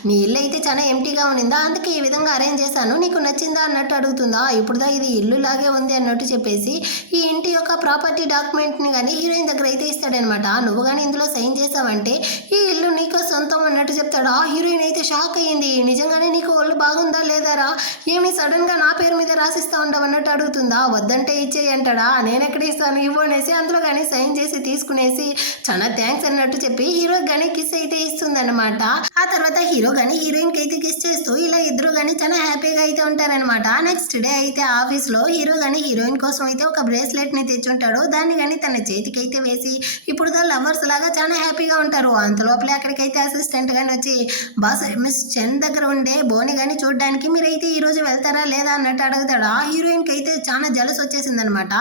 నీ ఇల్లు అయితే చాలా ఎంటీగా ఉన్నిందా, అందుకే ఈ విధంగా అరేంజ్ చేశాను, నీకు నచ్చిందా అన్నట్టు అడుగుతుందా. ఇప్పుడుదా ఇది ఇల్లు లాగే ఉంది అన్నట్టు చెప్పేసి ఈ ఇంటి యొక్క ప్రాపర్టీ డాక్యుమెంట్ని కానీ హీరోయిన్ దగ్గర అయితే ఇస్తాడనమాట. నువ్వు కానీ ఇందులో సైన్ చేసావంటే ఈ ఇల్లు నీకు సొంతం అన్నట్టు చెప్తాడా. హీరోయిన్ అయితే షాక్ అయ్యింది, నిజంగానే నీకు ఒళ్ళు బాగుందా లేదారా, ఏమి సడన్ గా నా పేరు మీద రాసిస్తా ఉండవు అన్నట్టు అడుగుతుందా. వద్దంటే ఇచ్చేయి అంటాడా. నేను ఎక్కడ ఇస్తాను ఇవ్వు అనేసి అందులో కానీ సైన్ చేసి తీసుకునేసి చాలా థ్యాంక్స్ అన్నట్టు చెప్పి హీరో కానీ కిస్ అయితే ఇస్తుంది అనమాట. ఆ తర్వాత హీరో కానీ హీరోయిన్ కి అయితే కిస్ చేస్తూ ఇలా ఇద్దరు కానీ చాలా హ్యాపీగా అయితే ఉంటారనమాట. నెక్స్ట్ డే అయితే ఆఫీస్ లో హీరో కానీ హీరోయిన్ కోసం అయితే ఒక బ్రేస్లెట్ ని తెచ్చుంటాడు. దాన్ని కానీ తన చేతికి అయితే వేసి ఇప్పుడుగా లవర్స్ లాగా చాలా హ్యాపీగా ఉంటారు. అంతలోపలే అక్కడికైతే అసిస్టెంట్ గాని వచ్చి బాస్ మిస్ చంద్ దగ్గర ఉండే బోని కానీ చూడడానికి మీరైతే ఈ రోజు వెళ్తారా లేదా అన్నట్టు అడుగుతాడు. ఆ హీరోయిన్ కి అయితే చాలా జలస్ వచ్చేసింది అనమాట.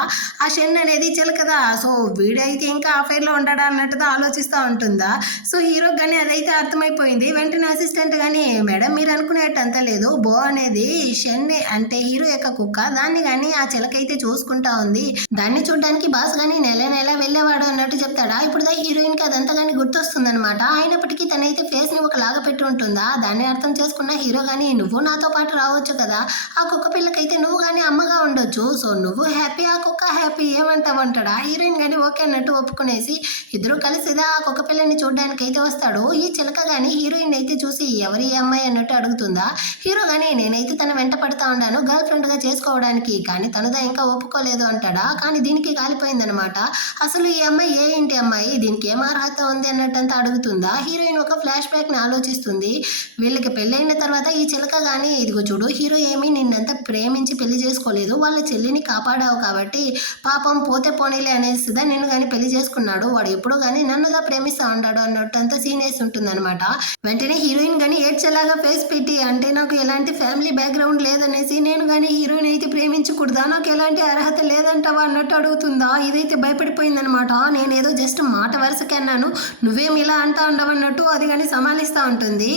ఆ షన్ అనేది చిలకదా, సో వీడైతే ఇంకా అఫైర్ లో ఉండడా అన్నట్టుగా ఆలోచిస్తూ ఉంటుందా. సో హీరో కానీ అదైతే అర్థమైపోయింది. వెంటనే అసిస్టెంట్ కానీ మేడం మీరు అనుకునేట్టు అంత లేదు, బో అనేది షన్ అంటే హీరో యొక్క కుక్క, దాన్ని కానీ ఆ చిలకైతే చూసుకుంటా ఉంది, దాన్ని చూడడానికి బాస్ కానీ నెల వెళ్ళేవాడు అన్నట్టు చెప్తాడా. ఇప్పుడు హీరోయిన్ కి అదంతా కానీ గుర్తొస్తుంది అనమాట. అయినప్పటికీ తనైతే ఫేస్ ని ఒకలాగా పెట్టి ఉంటుందా. దాన్ని అర్థం చేసుకున్న హీరో కానీ నువ్వు నాతో పాటు రావచ్చు కదా, ఆ కుక్క పిల్లకైతే నువ్వు కానీ అమ్మగా ఉండొచ్చు, సో నువ్వు హ్యాపీ ఆ కుక్క హ్యాపీ ఏమంటావంటాడా. హీరోయిన్ కానీ ఓకే అన్నట్టు ఒప్పుకునేసి ఇద్దరు కలిసిదా ఆ కుక్క పిల్లని చూడడానికి అయితే వస్తాడు. ఈ చిలక కానీ హీరోయిన్ అయితే చూసి ఎవరి అమ్మాయి అన్నట్టు అడుగుతుందా. హీరో కానీ నేనైతే తన వెంట పడతా ఉన్నాను గర్ల్ ఫ్రెండ్ గా చేసుకోవడానికి, కానీ తనదా ఇంకా ఒప్పుకోలేదు అంటాడా. కానీ దీనికి కాలిపోయిందనమాట. అసలు ఈ అమ్మాయి ఏ ఇంటి అమ్మాయి, దీనికి ఏం అర్హత ఉంది అన్నట్టంతా అడుగుతుందా. హీరోయిన్ ఒక ఫ్లాష్ బ్యాక్ ని ఆలోచిస్తుంది. వీళ్ళకి పెళ్ళైన తర్వాత ఈ చిలక కానీ ఇదిగో చూడు హీరో ఏమీ నిన్నంతా ప్రేమించి పెళ్లి చేసుకోలేదు, వాళ్ళ చెల్లిని కాపాడావు కాబట్టి పాపం పోతే పోనీలే అనేసిదా నిన్ను కానీ పెళ్లి చేసుకున్నాడు, వాడు ఎప్పుడు కానీ నన్నుగా ప్రేమిస్తా ఉన్నాడు అన్నట్టు అంతా సీన్ వేసి ఉంటుంది అనమాట. వెంటనే హీరోయిన్ కానీ ఏడ్చేలాగా ఫేస్ పెట్టి అంటే నాకు ఎలాంటి ఫ్యామిలీ బ్యాక్గ్రౌండ్ లేదనేసి నేను కానీ హీరోయిన్ అయితే ప్రేమించకూడదా, నాకు ఎలాంటి అర్హత లేదంటావా అన్నట్టు అడుగుతుందా. ఇదైతే భయపడిపోయిందనమాట. నేనేదో జస్ట్ మాట వరుసకి అన్నాను, నువ్వేం ఇలా అంటా ఉండవన్నట్టు అది కానీ సమాలిస్తూ ఉంటుంది.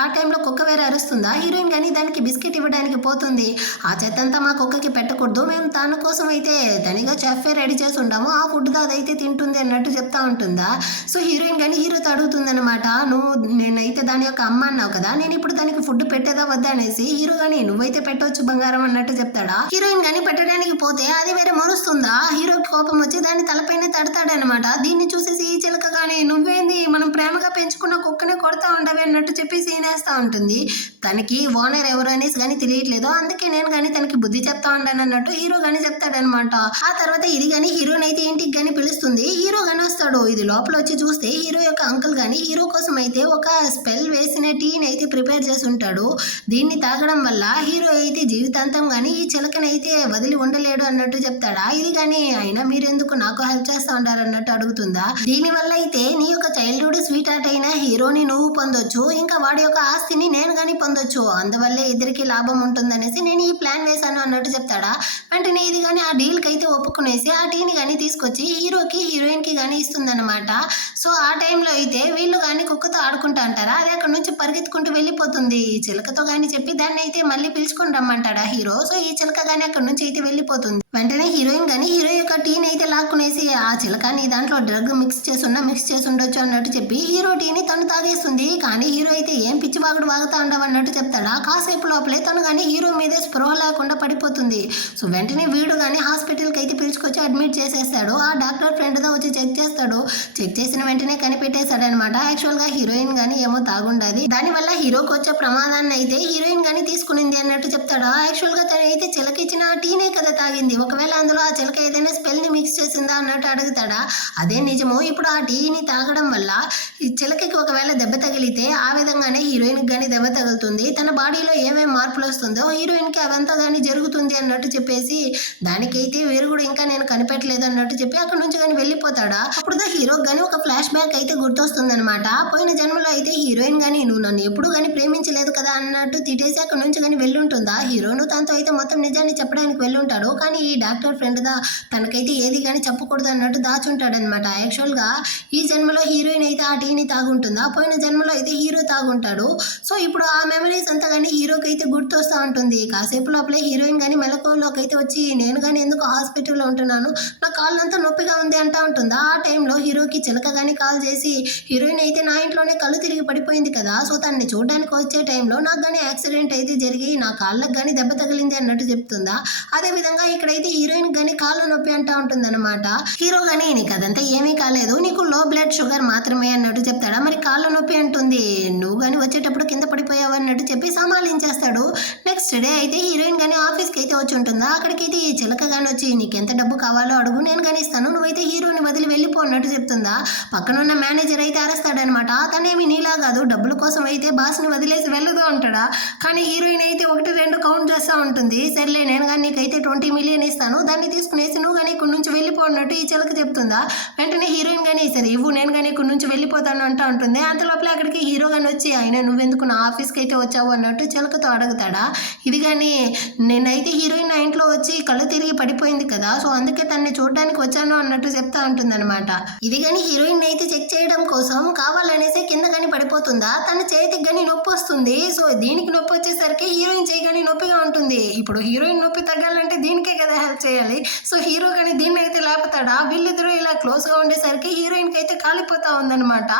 ఆ టైంలో కుక్క వేరే అరుస్తుందా. హీరోయిన్ కానీ దానికి బిస్కెట్ ఇవ్వడానికి పోతుంది. ఆ చెత్తంతా మా కుక్కకి పెట్టకూడదు, మేము తన కోసం అయితే తనిగా చెఫే రెడీ చేసి ఉండాము, ఆ ఫుడ్ అదైతే తింటుంది అన్నట్టు చెప్తా ఉంటుందా. సో హీరోయిన్ కానీ కానీ హీరోతో అడుగుతుందన్నమాట, నువ్వు నేనైతే దాని యొక్క అమ్మ అన్నావు కదా, నేను ఇప్పుడు దానికి ఫుడ్ పెట్టేదా వద్దా అనేసి. హీరో గానీ నువ్వైతే పెట్టవచ్చు బంగారం అన్నట్టు చెప్తాడా. హీరోయిన్ గానీ పెట్టడానికి పోతే అది వేరే మరుస్తుందా. హీరోకి కోపం వచ్చి దాని తలపైన తడతాడనమాట. దీన్ని చూసేసి ఈ చిలక గానీ నువ్వేంది మనం ప్రేమగా పెంచుకున్న కుక్కనే కొడతా ఉండవి అన్నట్టు చెప్పి సీనేస్తా ఉంటుంది. తనకి ఓనర్ ఎవరు అనేసి కానీ తెలియట్లేదు, అందుకే నేను కానీ తనకి బుద్ధి చెప్తా ఉండాను అన్నట్టు హీరో గానీ చెప్తాడనమాట. ఆ తర్వాత ఇది గానీ హీరోని అయితే ఇంటికి గానీ పిలుస్తుంది. హీరో గానీ వస్తాడు. ఇది లోపల వచ్చి చూస్తే హీరో యొక్క అంకుల్ గానీ హీరో కోసం అయితే ఒక స్పెల్ వేసిన టీని అయితే ప్రిపేర్ చేసి ఉంటాడు. దీన్ని తాగడం వల్ల హీరో అయితే జీవితాంతం గానీ ఈ చిలకనైతే వదిలి ఉండలేడు అన్నట్టు చెప్తాడా. ఇది గానీ అయినా మీరెందుకు నాకు హెల్ప్ చేస్తా ఉంటారు అన్నట్టు అడుగుతుందా. దీని వల్ల అయితే నీ యొక్క చైల్డ్హుడ్ స్వీట్ హార్ట్ అయిన హీరోని నువ్వు పొందొచ్చు, ఇంకా వాడి యొక్క ఆస్తిని నేను గానీ పొందొచ్చు, అందువల్లే ఇద్దరికి లాభం ఉంటుందనేసి నేను ఈ ప్లాన్ వేశాను అన్నట్టు చెప్తాడా. వెంటనే ఇది గానీ ఆ డీల్ కి అయితే ఒప్పుకునేసి ఆ టీని గానీ తీసుకొచ్చి హీరోకి హీరోయిన్ కి గానీ ఇస్తుందన్నమాట. సో ఆ టైంలో అయితే వీళ్ళు గానీ కుక్కతో ఆడుకుంటా అంటారా, అది అక్కడ నుంచి పరిగెత్తుకుంటూ వెళ్ళిపోతుంది. ఈ చిలకతో గానీ చెప్పి దాన్ని అయితే మళ్ళీ పిలుచుకొని రమ్మంటాడా హీరో. సో ఈ చిలక గానీ అక్కడ నుంచి అయితే వెళ్ళిపోతుంది. వెంటనే హీరోయిన్ గానీ హీరో యొక్క టీని అయితే లాక్కునేసి ఆ చిలకని దాంట్లో డ్రగ్ మిక్స్ చేసి ఉండొచ్చు అన్నట్టు చెప్పి హీరో టీని తను తాగేస్తుంది. కానీ హీరో అయితే ఏం పిచ్చివాగుడు వాగుతా ఉండవు అన్నట్టు చెప్తాడా. కాసేపు లోపలే తను గానీ హీరో మీదే స్పృహ లేకుండా పడిపోతుంది. సో వెంటనే వీడు గానీ హాస్పిటల్కి అయితే పిలుచుకొచ్చి అడ్మిట్ చేసేస్తాడు. ఆ డాక్టర్ ఫ్రెండ్ తో వచ్చి చెక్ చేస్తాడు. చెక్ చేసిన వెంటనే కనిపెట్టేశాడు అనమాట. యాక్చువల్ గా హీరోయిన్ గానీ ఏమో తాగుండదు, దానివల్ల హీరోకి వచ్చే ప్రమాదాన్ని అయితే హీరోయిన్ గానీ తీసుకునింది అన్నట్టు చెప్తాడు. యాక్చువల్ గా తను అయితే చిలకిచ్చిన టీనే కదా తాగింది, ఒకవేళ అందులో ఆ చిలక ఏదైనా స్పెల్ ని మిక్స్ చేసిందా అన్నట్టు అడుగుతాడా. అదే నిజము. ఇప్పుడు ఆ టీని తాగడం వల్ల ఈ చిలకకి ఒకవేళ దెబ్బ తగిలితే ఆ విధంగానే హీరోయిన్ గానీ దెబ్బ తగులుతుంది. తన బాడీలో ఏమేమి మార్పులు వస్తుందో హీరోయిన్ కి అవంతా గానీ జరుగుతుంది అన్నట్టు చెప్పేసి దానికైతే వీరు కూడా ఇంకా నేను కనిపెట్టలేదు అన్నట్టు చెప్పి అక్కడ నుంచి కానీ వెళ్ళిపోతాడా. అప్పుడు హీరో గానీ ఒక ఫ్లాష్ బ్యాక్ అయితే గుర్తొస్తుంది అనమాట. పోయిన జన్మలో అయితే హీరోయిన్ గానీ నువ్వు నన్ను ఎప్పుడు గానీ ప్రేమించలేదు కదా అన్నట్టు తిట్టేసి అక్కడ నుంచి కానీ వెళ్ళుంటుందా. హీరోను తనతో అయితే మొత్తం నిజాన్ని చెప్పడానికి వెళ్ళుంటాడు. కానీ ఈ డాక్టర్ ఫ్రెండ్ దా తనకైతే ఏది కానీ చెప్పకూడదు అన్నట్టు దాచుంటాడు అనమాట. యాక్చువల్ గా ఈ జన్మలో హీరోయిన్ అయితే ఆ టీని తాగుంటుందా, పోయిన జన్మలో అయితే హీరో తాగుంటాడు. సో ఇప్పుడు ఆ మెమరీస్ అంతా కానీ హీరోకి అయితే గుర్తొస్తా ఉంటుంది. కాసేపు లోపలే హీరోయిన్ గానీ మెలకువలోకి అయితే వచ్చి నేను కానీ ఎందుకు హాస్పిటల్లో ఉంటున్నాను, నా కాళ్ళంతా నొప్పిగా ఉంది అంటా ఉంటుందా. ఆ టైంలో హీరోకి చిలక గానీ కాల్ చేసి హీరోయిన్ అయితే నా ఇంట్లోనే కళ్ళు తిరిగి పడిపోయింది కదా, సో తనని చూడడానికి వచ్చే టైంలో నాకు కానీ యాక్సిడెంట్ అయితే జరిగి నా కాళ్ళకి కానీ దెబ్బ తగిలింది అన్నట్టు చెప్తుందా. అదే విధంగా ఇక్కడైతే హీరోయిన్ గానీ కాళ్ళ నొప్పి అంటా ఉంటుందన్నమాట. హీరో గానీ నీకు అదంతా ఏమీ కాలేదు, నీకు లో బ్లడ్ షుగర్ మాత్రమే అన్నట్టు చెప్తాడా. మరి కాళ్ళ నొప్పి అంటుంది, నువ్వు కానీ వచ్చేటప్పుడు కింద పడిపోయావు అన్నట్టు చెప్పి సమాలించేస్తాడు. నెక్స్ట్ డే అయితే హీరోయిన్ గానీ ఆఫీస్కి అయితే వచ్చి ఉంటుందా. అక్కడికైతే ఈ చిలక గానీ వచ్చి నీకు ఎంత డబ్బు కావాలో అడుగు నేను కానీ ఇస్తాను, నువ్వైతే హీరోని వదిలి వెళ్ళిపో అన్నట్టు చెప్తుందా. పక్కనున్న మేనేజర్ అయితే అరుస్తాడనమాట. తనేమి నీలా కాదు, డబ్బుల కోసం అయితే బాస్ని వదిలేసి వెళ్ళదు అంటాడా. కానీ హీరోయిన్ అయితే 1-2 కౌంట్ చేస్తూ ఉంటుంది. సర్లే నేను కానీ నీకైతే 20 మిలియన్ ఇస్తాను, దాన్ని తీసుకునేసి నువ్వు కానీ ఇక్కడ నుంచి వెళ్ళిపో అన్నట్టు ఈ చిలక చెప్తుందా. వెంటనే హీరోయిన్ కానీ సరే ఇవ్వు నేను కానీ ఇక్కడ నుంచి వెళ్ళిపోతాను అంటూ ఉంటుంది. అంత లోపల అక్కడికి హీరో కానీ వచ్చి అయినా నువ్వెందుకు నా ఆఫీస్కి అయితే వచ్చావు అన్నట్టు చిలకతో అడుగుతాడా. ఇది కానీ నేనైతే హీరోయిన్ నా ఇంట్లో వచ్చి కళ్ళు తిరిగి పడిపోయింది కదా, సో అందుకే తనని చూడడానికి వచ్చాను అన్నట్టు చెప్తా ఉంటుందన్నమాట. ఇది కానీ హీరోయిన్ అయితే చెక్ చేయడం కోసం కావాలనేసి కింద కానీ పడిపోతుందా. తన చేతికి కానీ నొప్పి వస్తుంది. సో దీనికి నొప్పి వచ్చేసరికి హీరోయిన్ చేయి కానీ నొప్పిగా ఉంటుంది. ఇప్పుడు హీరోయిన్ నొప్పి తగ్గాలంటే దీనికే కదా హెల్ప్ చేయాలి. సో హీరో కానీ దీన్ని అయితే లేపుతాడా. వీళ్ళిద్దరూ ఇలా క్లోజ్ గా ఉండేసరికి హీరోయిన్ కి అయితే కాలిపోతా ఉందన్నమాట.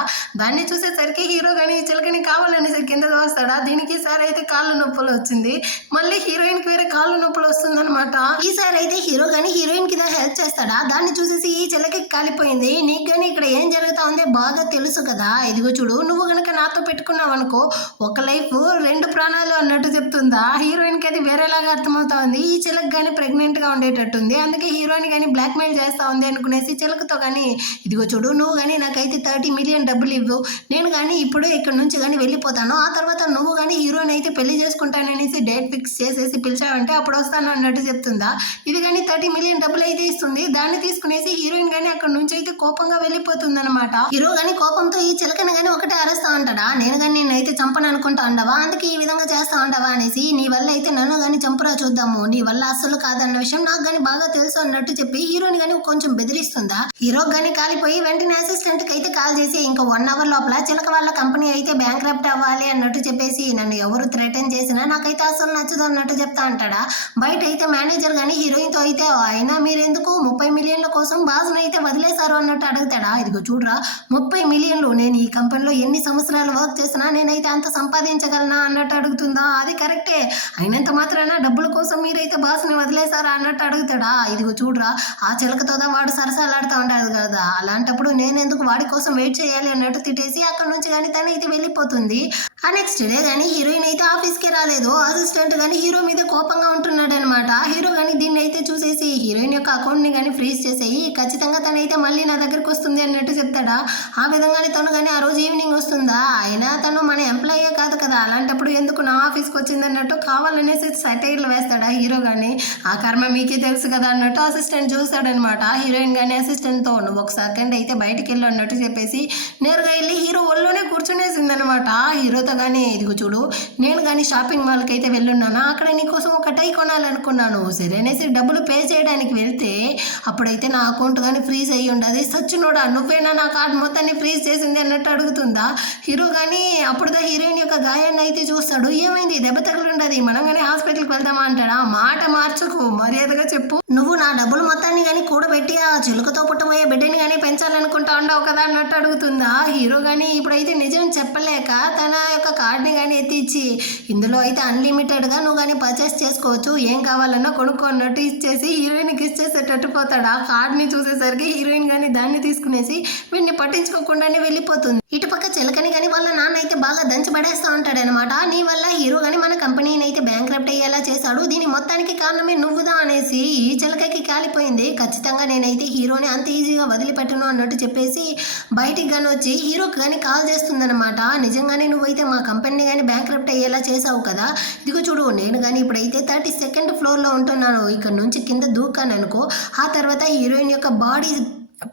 దాన్ని చూసేసరికి హీరో కానీ ఈ చిలకని కావాలనేసి కింద దోస్తాడా. దీనికి ఈసారి అయితే కాళ్ళు నొప్పులు వచ్చింది. మళ్ళీ హీరోయిన్ కి వేరే కాళ్ళు నొప్పులు వస్తుందన్నమాట. ఈసారి అయితే హీరో కానీ హీరోయిన్ కి హెల్ప్ చేస్తాడా. దాన్ని చూసేసి ఈ చిలకి కాలిపోయింది. నీకు కానీ ఇక్కడ ఏం జరుగుతా ఉందో బాగా తెలుసు కదా, ఇదిగో చూడు నువ్వు గనక నాతో పెట్టుకున్నావు అనుకో ఒక లైఫ్ 2 ప్రాణాలు అన్నట్టు చెప్తుందా. హీరోయిన్ కి అది వేరేలాగా అర్థమవుతా ఉంది. ఈ చిలక కానీ ప్రెగ్నెంట్ గా ఉండేటట్టుంది, అందుకే హీరోయిన్ కానీ బ్లాక్ మెయిల్ చేస్తా ఉంది అనుకునేసి చిలకతో కానీ ఇదిగో చూడు నువ్వు కానీ నాకైతే 30 మిలియన్ డబ్బులు ఇవ్వు, నేను కానీ ఇప్పుడే ఇక్కడ నుంచి కానీ వెళ్ళిపోతాను, ఆ తర్వాత నువ్వు కానీ హీరోయిన్ అయితే పెళ్లి చేసుకుంటాననేసి డేట్ ఫిక్స్ చేసేసి పిలిచావంటే అప్పుడు వస్తాను అన్నట్టు చెప్తుందా. ఇది కానీ 30 మిలియన్ డబ్బులు అయితే ఇస్తుంది. దాన్ని తీసుకునేసి హీరోయిన్ గానీ అక్కడ నుంచి అయితే కోపంగా వెళ్ళిపోతుంది అనమాట. హీరో గానీ కోపంతో ఈ చిలకని గానీ ఒకటే అరుస్తా ఉంటాడా. నేను కానీ నిన్నైతే చంపను అనుకుంటా ఉండవా, అందుకే ఈ విధంగా చేస్తా ఉండవా అనేసి. నీ వల్ల అయితే నన్ను కానీ చంపురా చూద్దాము, నీ వల్ల అస్సలు కాదన్న విషయం విషయం నాకు కానీ బాగా తెలుసు అన్నట్టు చెప్పి హీరోని కానీ కొంచెం బెదిరిస్తుందా. హీరో కానీ కాలిపోయి వెంటనే అసిస్టెంట్ కి అయితే కాల్ చేసి ఇంకా 1 అవర్ లోపల చిలక వాళ్ళ కంపెనీ అయితే బ్యాంక్రప్ట్ అవ్వాలి అన్నట్టు చెప్పేసి నన్ను ఎవరు థ్రెటన్ చేసినా నాకైతే అసలు నచ్చదు అన్నట్టు చెప్తా అంటాడా. బయట అయితే మేనేజర్ కానీ హీరోయిన్ తో అయితే అయినా మీరెందుకు 30 మిలియన్ల కోసం బాస్ను అయితే వదిలేశారు అన్నట్టు అడుగుతాడా. ఇదిగో చూడరా 30 మిలియన్లు నేను ఈ కంపెనీలో ఎన్ని సంవత్సరాలు వర్క్ చేసినా నేనైతే అంత సంపాదించగలనా అన్నట్టు అడుగుతుందా. అది కరెక్టే, అయినంత మాత్రాన డబ్బుల కోసం మీరైతే బాస్ని వదిలేశారా అన్నట్టు అడుగుతాడా. ఇదిగో చూడరా ఆ చిలకతోదా వాడు సరసాలాడుతూ ఉంటాడు కదా, అలాంటప్పుడు నేనెందుకు వాడి కోసం వెయిట్ చేయాలి అన్నట్టు తిట్టేసి అక్కడ నుంచి కానీ తనైతే వెళ్ళిపోతుంది. ఆ నెక్స్ట్ డే కానీ హీరోయిన్ అయితే ఆఫీస్కి రాలేదు. అసిస్టెంట్ కానీ హీరో మీద కోపంగా ఉంటున్నాడు అనమాట. హీరో కానీ దీన్ని అయితే చూసేసి హీరోయిన్ యొక్క అకౌంట్ని కానీ ఫ్రీజ్ చేసేయి, ఖచ్చితంగా తనైతే మళ్ళీ నా దగ్గరకు వస్తుంది అన్నట్టు చెప్తాడా. ఆ విధంగానే తను కానీ ఆ రోజు ఈవినింగ్ వస్తుందా, అయినా తను మన ఎంప్లాయే కాదు కదా, అలాంటప్పుడు ఎందుకు నా ఆఫీస్కి వచ్చింది అన్నట్టు కావాలనేసి సెటైర్లు వేస్తాడా హీరో కానీ. ఆ కర్మ మీకే తెలుసు కదా అన్నట్టు అసిస్టెంట్ చూస్తాడనమాట. హీరోయిన్ కానీ అసిస్టెంట్తో నువ్వు ఒక సెకండ్ అయితే బయటికి వెళ్ళు అన్నట్టు చెప్పేసి నేరుగా వెళ్ళి హీరో ఒళ్ళోనే కూర్చునేసిందనమాట. హీరోతో కానీ ఇదిగో చూడు నేను కానీ షాపింగ్ మాల్కి అయితే వెళ్ళున్నానా, అక్కడ నీకోసం ఒక టై కొనాలనుకున్నాను, సరే అనేసి డబ్బులు పే చేయడానికి వెళ్తే అప్పుడైతే నా అకౌంట్ కానీ ఫ్రీజ్ అయ్యి ఉండదు. సచ్చినోడా నువ్వేనా నా కార్డ్ మొత్తాన్ని ఫ్రీజ్ చేసింది అన్నట్టు అడుగుతుందా. హీరో కానీ అప్పుడుదా హీరోయిన్ యొక్క గాయాన్ని అయితే చూస్తాడు. ఏమైంది, దెబ్బ తగులుండదు, మనం కానీ హాస్పిటల్కి వెళ్దామా అంటాడా. మాట మార్చకు, మర్యాదగా చెప్పు, నువ్వు నా డబ్బులు మొత్తాన్ని కానీ కూడబెట్టి ఆ చిలుకతో పుట్టబోయే బిడ్డని కానీ పెంచాలనుకుంటా ఉండవు కదా అన్నట్టు అడుగుతుందా. హీరో కానీ ఇప్పుడైతే నిజం చెప్పలేక తన యొక్క కార్డ్ని కానీ ఎత్తిచ్చి ఇందులో అయితే అన్లిమిటెడ్గా నువ్వు కానీ పర్చేస్ చేసుకోవచ్చు, ఏం కావాలన్నా కొనుక్కున్నట్టు ఇచ్చేసి హీరోయిన్కి ఇచ్చేసేటట్టు పోతాడు. ఆ కార్డ్ని చూసేసరికి హీరోయిన్ కానీ దాన్ని తీసుకునేసి వీడిని పట్టించుకోకుండానే వెళ్ళిపోతుంది. ఇటుపక్క చిలకని కానీ వాళ్ళ నాన్న అయితే బాగా దంచి పడేస్తూ ఉంటాడు అనమాట. నీ వల్ల హీరో కానీ మన కంపెనీని అయితే బ్యాంక్రప్ట్ అయ్యేలా చేశాడు, దీని మొత్తానికి కారణమే నువ్వుదా అనేసి ఈ చిలకకి కాలిపోయింది. ఖచ్చితంగా నేనైతే హీరోని అంత ఈజీగా వదిలిపెట్టను అన్నట్టు చెప్పేసి బయటికి కానీ వచ్చి హీరోకి కానీ కాల్ చేస్తుందనమాట. నిజంగానే నువ్వైతే మా కంపెనీని కానీ బ్యాంక్రప్ట్ అయ్యేలా చేసావు కదా, ఇదిగో చూడు నేను కానీ ఇప్పుడైతే 32nd ఫ్లోర్లో ఉంటున్నాను, ఇక్కడ నుంచి కింద దూకాను అనుకో, ఆ తర్వాత హీరోయిన్ యొక్క బాడీ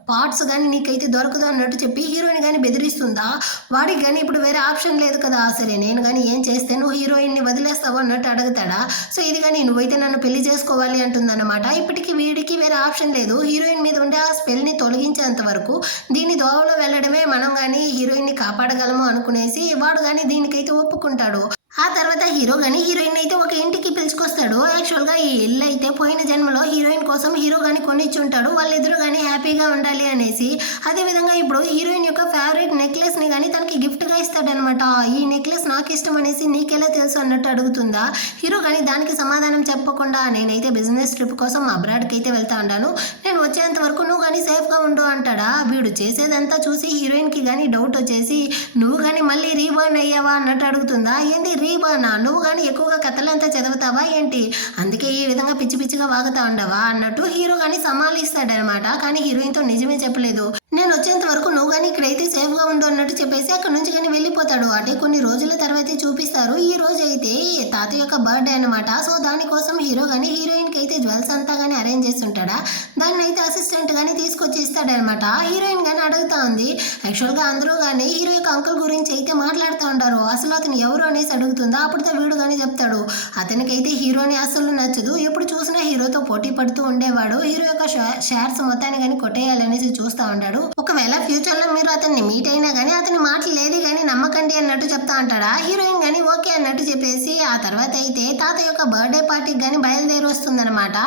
పార్ట్స్ కానీ నీకైతే దొరకదు అన్నట్టు చెప్పి హీరోయిన్ కానీ బెదిరిస్తుందా. వాడికి కానీ ఇప్పుడు వేరే ఆప్షన్ లేదు కదా, సరే నేను కానీ ఏం చేస్తే నువ్వు హీరోయిన్ని వదిలేస్తావు అన్నట్టు అడుగుతాడా. సో ఇది కానీ నువ్వైతే నన్ను పెళ్లి చేసుకోవాలి అంటుందన్నమాట. ఇప్పటికీ వీడికి వేరే ఆప్షన్ లేదు, హీరోయిన్ మీద ఉండే ఆ స్పెల్ని తొలగించేంత వరకు దీని దోవలో వెళ్ళడమే మనం కానీ హీరోయిన్ని కాపాడగలము అనుకునేసి వాడు కానీ దీనికైతే ఒప్పుకుంటాడు. ఆ తర్వాత హీరో కానీ హీరోయిన్ అయితే ఒక ఇంటికి పిలుచుకొస్తాడు. యాక్చువల్గా ఈ ఇల్లు అయితే పోయిన జన్మలో హీరోయిన్ కోసం హీరో కానీ కొనిచ్చి ఉంటాడు, వాళ్ళిద్దరూ కానీ హ్యాపీగా ఉండాలి అనేసి. అదేవిధంగా ఇప్పుడు హీరోయిన్ యొక్క ఫేవరెట్ నెక్లెస్ని కానీ తనకి గిఫ్ట్గా ఇస్తాడనమాట. ఈ నెక్లెస్ నాకు ఇష్టం అనేసి నీకెలా తెలుసు అన్నట్టు అడుగుతుందా. హీరో కానీ దానికి సమాధానం చెప్పకుండా నేనైతే బిజినెస్ ట్రిప్ కోసం అబ్రాడ్కి అయితే వెళ్తా ఉన్నాను, నేను వచ్చేంత వరకు నువ్వు కానీ సేఫ్గా ఉండు అంటాడా. వీడు చేసేదంతా చూసి హీరోయిన్కి కానీ డౌట్ వచ్చేసి నువ్వు కానీ మళ్ళీ రీబర్న్ అయ్యావా అన్నట్టు అడుగుతుందా. ఏంటి రీబర్నా, నువ్వు కానీ ఎక్కువగా కథలంతా చదువుతావా ఏంటి, అందుకే ఈ విధంగా పిచ్చి పిచ్చిగా వాగుతా ఉండవా అన్నట్టు హీరో కానీ సమాలిస్తాడనమాట. కానీ హీరోయిన్తో నిజమే చెప్పలేదు, నేను వచ్చేంత వరకు నువ్వు కానీ ఇక్కడైతే సేఫ్గా ఉండు అన్నట్టు చెప్పేసి అక్కడ నుంచి కానీ వెళ్ళిపోతాడు. అంటే కొన్ని రోజుల తర్వాత చూపిస్తారు. ఈ రోజు అయితే తాత యొక్క బర్త్డే అనమాట. సో దానికోసం హీరో కానీ హీరోయిన్కి అయితే జ్యువెల్స్ అంతా కానీ అరేంజ్ చేస్తుంటాడా, దాన్ని అయితే అసిస్టెంట్ కానీ తీసుకొచ్చి ఇస్తాడనమాట. హీరోయిన్ కానీ అడుగుతా ఉంది. యాక్చువల్గా అందరూ కానీ హీరో యొక్క అంకుల్ గురించి అయితే మాట్లాడుతూ ఉంటారు, అసలు అతను ఎవరు అనేసి అడుగుతుందా. అప్పుడుతో వీడు కానీ చెప్తాడు అతనికైతే హీరోని అసలు నచ్చదు, ఎప్పుడు చూసినా హీరోతో పోటీ పడుతూ ఉండేవాడు, హీరో యొక్క షేర్స్ మొత్తాన్ని కానీ కొట్టేయాలనేసి చూస్తూ ఉంటాడు. ఒకవేళ ఫ్యూచర్లో మీరు అతన్ని మీట్ అయినా కానీ అతని మాటలు లేది కానీ నమ్మకండి అన్నట్టు చెప్తా ఉంటాడా. హీరోయిన్ కానీ ఓకే అన్నట్టు చెప్పేసి ఆ తర్వాత అయితే తాత యొక్క బర్త్డే పార్టీకి కానీ బయలుదేరి వస్తుందన్నమాట.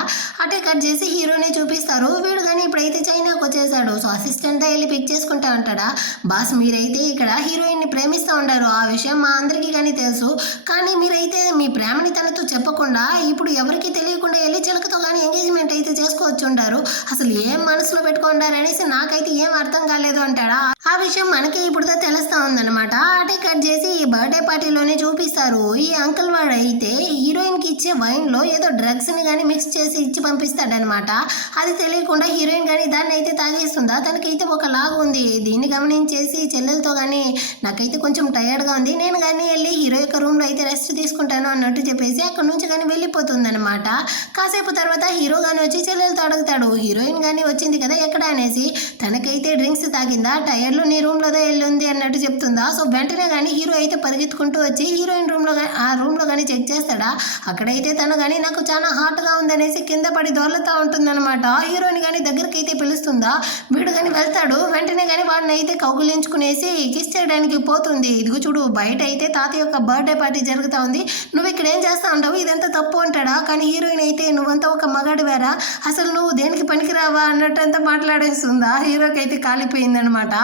అటే కట్ చేసి హీరోనే చూపిస్తారు. వీడు కానీ ఇప్పుడైతే చైనాకు వచ్చేసాడు. సో అసిస్టెంట్ వెళ్ళి పిక్ చేసుకుంటా ఉంటాడా. బాస్ మీరైతే ఇక్కడ హీరోయిన్ని ప్రేమిస్తూ ఉంటారు, ఆ విషయం మా అందరికీ కానీ తెలుసు, కానీ మీరైతే మీ ప్రేమని తనతో చెప్పకుండా ఇప్పుడు ఎవరికి తెలియకుండా వెళ్ళి చిలకతో కానీ ఎంగేజ్మెంట్ అయితే చేసుకోవచ్చు ఉంటారు, అసలు ఏం మనసులో పెట్టుకుంటారు అనేసి నాకైతే ఏం అర్థం కాలేదు అంటాడా. ఆ విషయం మనకి ఇప్పుడు తెలుస్తా ఉందన్నమాట. అటే కట్ చేసి ఈ బర్త్డే పార్టీలోనే చూపిస్తారు. ఈ అంకుల్ వాడు అయితే హీరోయిన్కి ఇచ్చే వైన్లో ఏదో డ్రగ్స్ని కానీ మిక్స్ చేసి ఇచ్చి పంపిస్తాడనమాట. అది తెలియకుండా హీరోయిన్ కానీ దాన్ని అయితే తాగేస్తుందా. తనకైతే ఒక లాగ్ ఉంది, దీన్ని గమనించేసి చెల్లెలతో కానీ నాకైతే కొంచెం టయర్డ్గా ఉంది, నేను కానీ వెళ్ళి హీరో యొక్క రూమ్లో అయితే రెస్ట్ తీసుకుంటాను అన్నట్టు చెప్పేసి అక్కడ నుంచి కానీ వెళ్ళిపోతుందనమాట. కాసేపు తర్వాత హీరో కానీ వచ్చి చెల్లెలతో అడుగుతాడు, హీరోయిన్ కానీ వచ్చింది కదా ఎక్కడ అనేసి. తనకైతే డ్రింక్స్ తాగిందా, టైర్లు నీ రూమ్లోదో వెళ్ళుంది అన్నట్టు చెప్తుందా. సో వెంటనే వెంటనే కానీ హీరో అయితే పరిగెత్తుకుంటూ వచ్చి హీరోయిన్ రూమ్లో కానీ చెక్ చేస్తాడా. అక్కడైతే తను కానీ నాకు చాలా హాట్గా ఉందనేసి కింద పడి దొర్లుతూ ఉంటుందన్నమాట. హీరోయిన్ కానీ దగ్గరికి అయితే పిలుస్తుందా. వీడు కానీ వెళ్తాడు. వెంటనే కానీ వాడిని అయితే కౌగులించుకునేసి కిస్ చేయడానికి పోతుంది. ఇదిగో చూడు, బయట అయితే తాత యొక్క బర్త్డే పార్టీ జరుగుతూ ఉంది. నువ్వు ఇక్కడ ఏం చేస్తా ఉంటావు, ఇదంతా తప్పు అంటాడా. కానీ హీరోయిన్ అయితే నువ్వంతా ఒక మగాడివేరా, అసలు నువ్వు దేనికి పనికిరావా అన్నట్టు అంతా మాట్లాడేస్తుందా. హీరోకి అయితే కాలిపోయిందనమాట.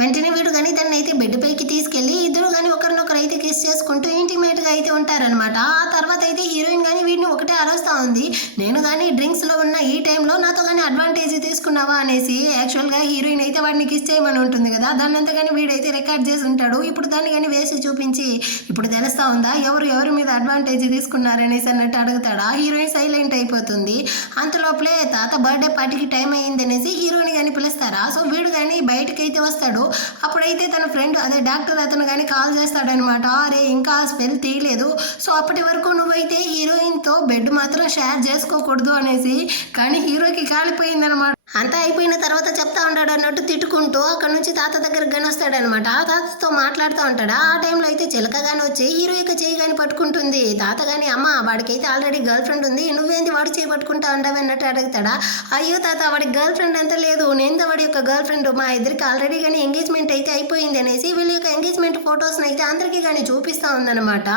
వెంటనే వీడు కానీ దాన్ని అయితే బెడ్ పైకి తీసుకెళ్లి ఇద్దరు కానీ ఒకరినొకరు అయితే కిస్ చేసుకుంటూ ఇంటిమేట్గా అయితే ఉంటారనమాట. ఆ తర్వాత అయితే హీరోయిన్ కానీ వీడిని ఒకటే అరుస్తూ ఉంది. నేను కానీ డ్రింక్స్లో ఉన్న ఈ టైంలో నాతో కానీ అడ్వాంటేజ్ తీసుకున్నావా అనేసి. యాక్చువల్గా హీరోయిన్ అయితే వాడిని కిస్ చేయమని ఉంటుంది కదా, దాన్ని అంతా కానీ వీడైతే రికార్డ్ చేసి ఉంటాడు. ఇప్పుడు దాన్ని కానీ వేసి చూపించి ఇప్పుడు తెలుస్తా ఉందా ఎవరి మీద అడ్వాంటేజ్ తీసుకున్నారనేసి అన్నట్టు అడుగుతాడా. హీరోయిన్ సైలెంట్ అయిపోతుంది. అంతలోపలే తాత బర్త్డే పార్టీకి టైం అయింది అనేసి హీరోయిన్ కానీ పిలుస్తారా. సో వీడు కానీ బయటకు అయితే వస్తాడు. అప్పుడైతే తన ఫ్రెండ్ అదే డాక్టర్ అతను కానీ కాల్ చేస్తాడనమాట. అరే ఇంకా స్పెల్ తీయలేదు, సో అప్పటి వరకు నువ్వైతే హీరోయిన్తో బెడ్ మాత్రం షేర్ చేసుకోకూడదు అనేసి. కానీ హీరోకి కాలిపోయిందనమాట. అంతా అయిపోయిన తర్వాత చెప్తా ఉంటాడు అన్నట్టు తిట్టుకుంటూ అక్కడ నుంచి తాత దగ్గరకు కానీ వస్తాడనమాట. ఆ తాతతో మాట్లాడుతూ ఉంటాడా. ఆ టైంలో అయితే చిలక కానీ వచ్చి హీరో యొక్క చేయి కానీ పట్టుకుంటుంది. తాత కానీ అమ్మ వాడికైతే ఆల్రెడీ గర్ల్ ఫ్రెండ్ ఉంది, నువ్వేంది వాడు చేయి పట్టుకుంటా ఉంటావు అన్నట్టు అడుగుతాడా. అయ్యో తాత వాడికి గర్ల్ ఫ్రెండ్ అంతా లేదు, నేను వాడి యొక్క గర్ల్ ఫ్రెండ్, మా ఇద్దరికి ఆల్రెడీ కానీ ఎంగేజ్మెంట్ అయితే అయిపోయింది అనేసి వీళ్ళ యొక్క ఎంగేజ్మెంట్ ఫొటోస్ని అయితే అందరికీ కానీ చూపిస్తూ ఉందన్నమాట.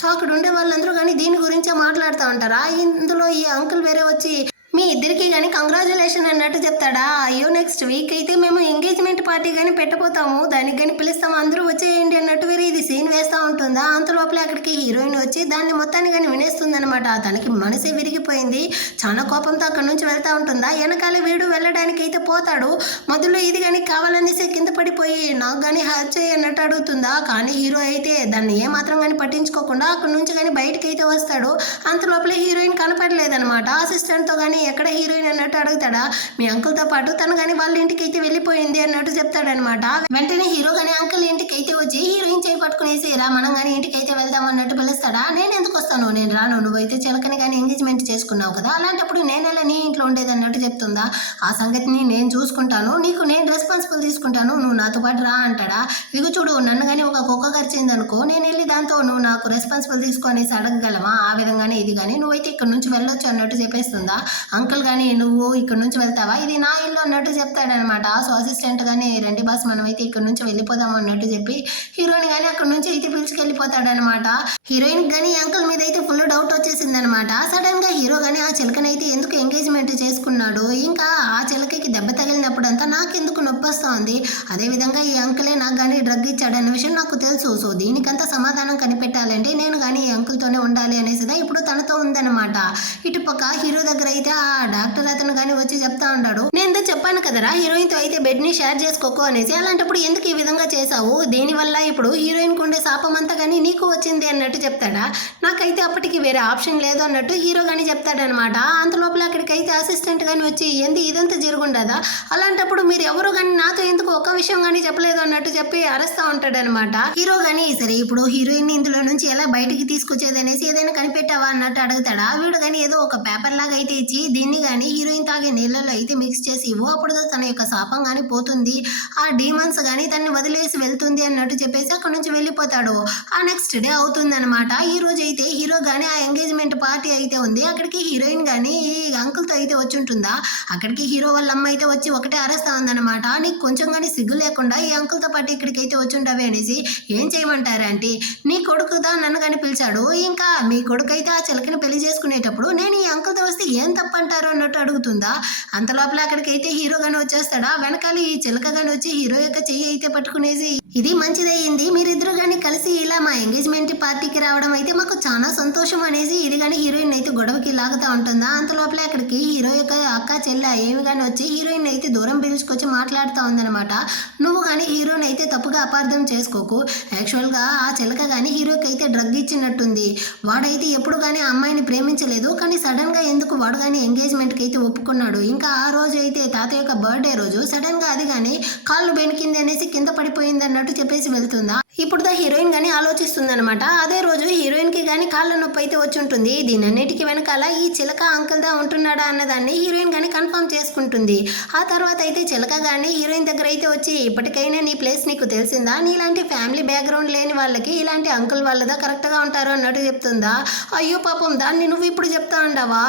సో అక్కడ ఉండే వాళ్ళందరూ కానీ దీని గురించే మాట్లాడుతూ ఉంటారా. ఇందులో ఈ అంకుల్ వేరే వచ్చి మీ ఇద్దరికి కానీ కంగ్రాచులేషన్ అన్నట్టు చెప్తాడా. అయ్యో నెక్స్ట్ వీక్ అయితే మేము ఎంగేజ్మెంట్ పార్టీ కానీ పెట్టబోతాము, దానికి కానీ పిలుస్తాము, అందరూ వచ్చేయండి అన్నట్టు వేరే ఇది సీన్ వేస్తూ ఉంటుందా. అంతలోపలే అక్కడికి హీరోయిన్ వచ్చి దాన్ని మొత్తాన్ని కానీ వినేస్తుంది అనమాట. తనకి మనసే విరిగిపోయింది. చాలా కోపంతో అక్కడ నుంచి వెళ్తూ ఉంటుందా. వెనకాల వీడు వెళ్ళడానికి అయితే పోతాడు. మధ్యలో ఇది కానీ కావాలనేసి కింద పడిపోయి నాకు కానీ హెల్ప్ చేయి అన్నట్టు అడుగుతుందా. కానీ హీరో అయితే దాన్ని ఏమాత్రం కానీ పట్టించుకోకుండా అక్కడ నుంచి కానీ బయటకి అయితే వస్తాడు. అంతలోపలే హీరోయిన్ కనపడలేదనమాట. అసిస్టెంట్తో కానీ ఎక్కడ హీరోయిన్ అన్నట్టు అడుగుతాడా. మీ అంకుల్తో పాటు తను కానీ వాళ్ళ ఇంటికి అయితే వెళ్ళిపోయింది అన్నట్టు చెప్తాడనమాట. వెంటనే హీరో కానీ అంకుల్ ఇంటికి అయితే వచ్చి హీరోయిన్ చేయి పట్టుకునేసి రా మనం కానీ ఇంటికి అయితే వెళ్దాం అన్నట్టు పిలుస్తాడా. నేను ఎందుకు వస్తాను, నేను రాను, నువ్వైతే చిలకని కానీ ఎంగేజ్మెంట్ చేసుకున్నావు కదా, అలాంటప్పుడు నేను ఎలా నీ ఇంట్లో ఉండేది అన్నట్టు చెప్తుందా. ఆ సంగతిని నేను చూసుకుంటాను, నీకు నేను రెస్పాన్సిబుల్ తీసుకుంటాను, నువ్వు నాతో పాటు రా అంటాడా. ఇగో చూడు, నన్ను కానీ ఒక కుక్క ఖర్చింది అనుకో, నేను వెళ్ళి దాంతో నువ్వు నాకు రెస్పాన్సిబుల్ తీసుకొనేసి అడగగలవా, ఆ విధంగానే ఇది కానీ నువ్వైతే ఇక్కడ నుంచి వెళ్ళొచ్చు అన్నట్టు చెప్పేస్తుందా. అంకుల్ కానీ నువ్వు ఇక్కడ నుంచి వెళ్తావా, ఇది నా ఇల్లు అన్నట్టు చెప్తాడనమాట. సో అసిస్టెంట్ కానీ రండి బాస్ మనమైతే ఇక్కడ నుంచి వెళ్ళిపోదాం అన్నట్టు చెప్పి హీరోయిన్ కానీ అక్కడ నుంచి అయితే పిలుచుకెళ్ళిపోతాడనమాట. హీరోయిన్ కానీ అంకుల్ మీద అయితే ఫుల్ డౌట్ వచ్చేసింది అనమాట. సడన్ గా హీరో కానీ ఆ చిలకనైతే ఎందుకు ఎంగేజ్మెంట్ చేసుకున్నాడు, ఇంకా ఆ చిలకకి దెబ్బ తగిలినప్పుడు అంతా నాకెందుకు నొప్పి వస్తుంది, అదేవిధంగా ఈ అంకులే నాకు కానీ డ్రగ్ ఇచ్చాడన్న విషయం నాకు తెలుసు. సో దీనికంతా సమాధానం కనిపెట్టాలంటే నేను కానీ ఈ అంకుల్తోనే ఉండాలి అనేసిదా ఇప్పుడు తనతో ఉందన్నమాట. ఇటుపక్క హీరో దగ్గర అయితే ఆ డాక్టర్ అతను కానీ వచ్చి చెప్తా ఉంటాడు, నేను చెప్పాను కదరా హీరోయిన్తో అయితే బెడ్ ని షేర్ చేసుకోకు అనేసి, అలాంటప్పుడు ఎందుకు ఈ విధంగా చేశావు, దీనివల్ల ఇప్పుడు హీరోయిన్ కుండే శాపం అంతా కానీ నీకు వచ్చింది అన్నట్టు చెప్తాడా. నాకైతే అప్పటికి వేరే ఆప్షన్ లేదు అన్నట్టు హీరో కానీ చెప్తాడనమాట. అంతలోపల అక్కడికైతే అసిస్టెంట్ కానీ వచ్చి ఏంది ఇదంతా జరుగుండదా, అలాంటప్పుడు మీరు ఎవరు కానీ నాతో ఎందుకు ఒక్క విషయం కానీ చెప్పలేదు అన్నట్టు చెప్పి అరుస్తూ ఉంటాడనమాట. హీరో కానీ సరే ఇప్పుడు హీరోయిన్ ఇందులో నుంచి ఎలా బయటికి తీసుకొచ్చేది అనేసి ఏదైనా కనిపెట్టావా అన్నట్టు అడుగుతాడా. వీడు కానీ ఏదో ఒక పేపర్ లాగా అయితే ఇచ్చి దీన్ని కానీ హీరోయిన్ తాగే నీళ్ళలో అయితే మిక్స్ చేసి ఇవ్వు, అప్పుడు తన యొక్క శాపం కానీ పోతుంది, ఆ డీమన్స్ కానీ తన్ని వదిలేసి వెళ్తుంది అన్నట్టు చెప్పేసి అక్కడ నుంచి వెళ్ళిపోతాడు. ఆ నెక్స్ట్ డే అవుతుంది అనమాట. ఈ రోజు అయితే హీరో కానీ ఆ ఎంగేజ్మెంట్ పార్టీ అయితే ఉంది, అక్కడికి హీరోయిన్ కానీ ఈ అంకుల్తో అయితే వచ్చి ఉంటుందా. అక్కడికి హీరో వాళ్ళ అమ్మ అయితే వచ్చి ఒకటే అరుస్తా ఉందన్నమాట, నీకు కొంచెం కానీ సిగ్గు లేకుండా ఈ అంకుల్తో పాటు ఇక్కడికి అయితే వచ్చి ఉండవే అనేసి. ఏం చేయమంటారా అంటే, నీ కొడుకుదా నన్ను కానీ పిలిచాడు, ఇంకా మీ కొడుకు అయితే ఆ చిలకని పెళ్లి చేసుకునేటప్పుడు నేను ఈ అంకుల్తో వస్తే ఏం తప్పంటారు అన్నట్టు అడుగుతుందా. అంతలోపల అక్కడికైతే హీరో గాని వచ్చేస్తాడా. వెనకాల ఈ చిలక గాని వచ్చి హీరో యొక్క చెయ్యి అయితే పట్టుకునేసి, ఇది మంచిదయ్యింది, మీరిద్దరు కానీ కలిసి ఇలా మా ఎంగేజ్మెంట్ పార్టీకి రావడం అయితే మాకు చాలా సంతోషం అనేసి ఇది కానీ హీరోయిన్ అయితే గొడవకి లాగుతూ ఉంటుందా. అంతలోపల అక్కడికి హీరో యొక్క అక్క చెల్ల ఏమి కానీ వచ్చి హీరోయిన్ అయితే దూరం పిలుచుకొచ్చి మాట్లాడుతూ ఉందనమాట. నువ్వు కానీ హీరోని అయితే తప్పుగా అపార్థం చేసుకోకు, యాక్చువల్గా ఆ చిలక కానీ హీరోకి అయితే డ్రగ్ ఇచ్చినట్టుంది, వాడైతే ఎప్పుడు కానీ ఆ అమ్మాయిని ప్రేమించలేదు, కానీ సడన్ గా ఎందుకు వాడు కానీ ఎంగేజ్మెంట్కి అయితే ఒప్పుకున్నాడు. ఇంకా ఆ రోజు అయితే తాత యొక్క బర్త్డే రోజు సడన్ గా అది కానీ కాళ్ళు బెనికింది అనేసి కింద పడిపోయింది అన్నట్టు చెప్పేసి వెళ్తుందా. ఇప్పుడు హీరో హీరోయిన్ కానీ ఆలోచిస్తుందన్నమాట. అదే రోజు హీరోయిన్కి కానీ కాళ్ళ నొప్పి అయితే వచ్చి ఉంటుంది. దీనన్నిటికీ వెనకాల ఈ చిలక అంకుల్ దా ఉంటున్నాడా అన్నదాన్ని హీరోయిన్ కానీ కన్ఫర్మ్ చేసుకుంటుంది. ఆ తర్వాత అయితే చిలక కానీ హీరోయిన్ దగ్గర అయితే వచ్చి ఇప్పటికైనా నీ ప్లేస్ నీకు తెలిసిందా, నీలాంటి ఫ్యామిలీ బ్యాక్గ్రౌండ్ లేని వాళ్ళకి ఇలాంటి అంకుల్ వాళ్ళదా కరెక్ట్గా ఉంటారు అన్నట్టు చెప్తుందా. అయ్యో పాపం దాన్ని నువ్వు ఇప్పుడు చెప్తా ఉండవా,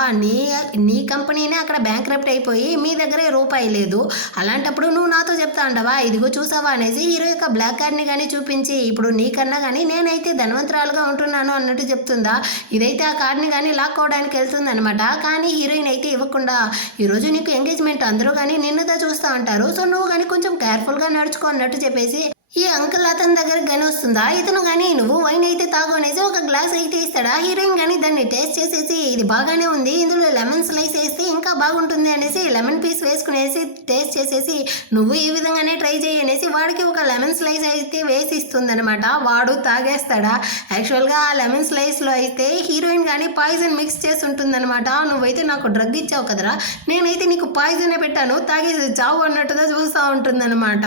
నీ కంపెనీనే అక్కడ బ్యాంక్రప్ట్ అయిపోయి మీ దగ్గరే రూపాయి లేదు, అలాంటప్పుడు నువ్వు నాతో చెప్తా ఉండవా, ఇదిగో చూసావా అనేసి హీరో యొక్క బ్లాక్ కార్డ్ని కానీ చూపించి ఇప్పుడు నీకన్నా కానీ నేనైతే ధనవంతరాలుగా ఉంటున్నాను అన్నట్టు చెప్తుందా. ఇదైతే ఆ కార్డ్ని కానీ లాక్కోవడానికి వెళ్తుంది అనమాట. కానీ హీరోయిన్ అయితే ఇవ్వకుండా ఈరోజు నీకు ఎంగేజ్మెంట్ అందరూ కానీ నిన్నదా చూస్తూ ఉంటారు, సో నువ్వు కానీ కొంచెం కేర్ఫుల్గా నడుచుకో అన్నట్టు చెప్పేసి ఈ అంకుల్ అతని దగ్గరికి కానీ వస్తుందా. ఇతను కానీ నువ్వు వైన్ అయితే తాగు అనేసి ఒక గ్లాస్ అయితే ఇస్తాడా. హీరోయిన్ కానీ దాన్ని టేస్ట్ చేసేసి ఇది బాగానే ఉంది, ఇందులో లెమన్ స్లైస్ వేస్తే ఇంకా బాగుంటుంది అనేసి లెమన్ పీస్ వేసుకునేసి టేస్ట్ చేసేసి నువ్వు ఈ విధంగానే ట్రై చేయి అనేసి వాడికి ఒక లెమన్ స్లైస్ అయితే వేసి ఇస్తుంది అనమాట. వాడు తాగేస్తాడా. యాక్చువల్గా ఆ లెమన్ స్లైస్లో అయితే హీరోయిన్ కానీ పాయిజన్ మిక్స్ చేసి ఉంటుందన్నమాట. నువ్వైతే నాకు డ్రగ్ ఇచ్చావు కదరా, నేనైతే నీకు పాయిజనే పెట్టాను, తాగేసి చావు అన్నట్టుగా చూస్తూ ఉంటుందన్నమాట.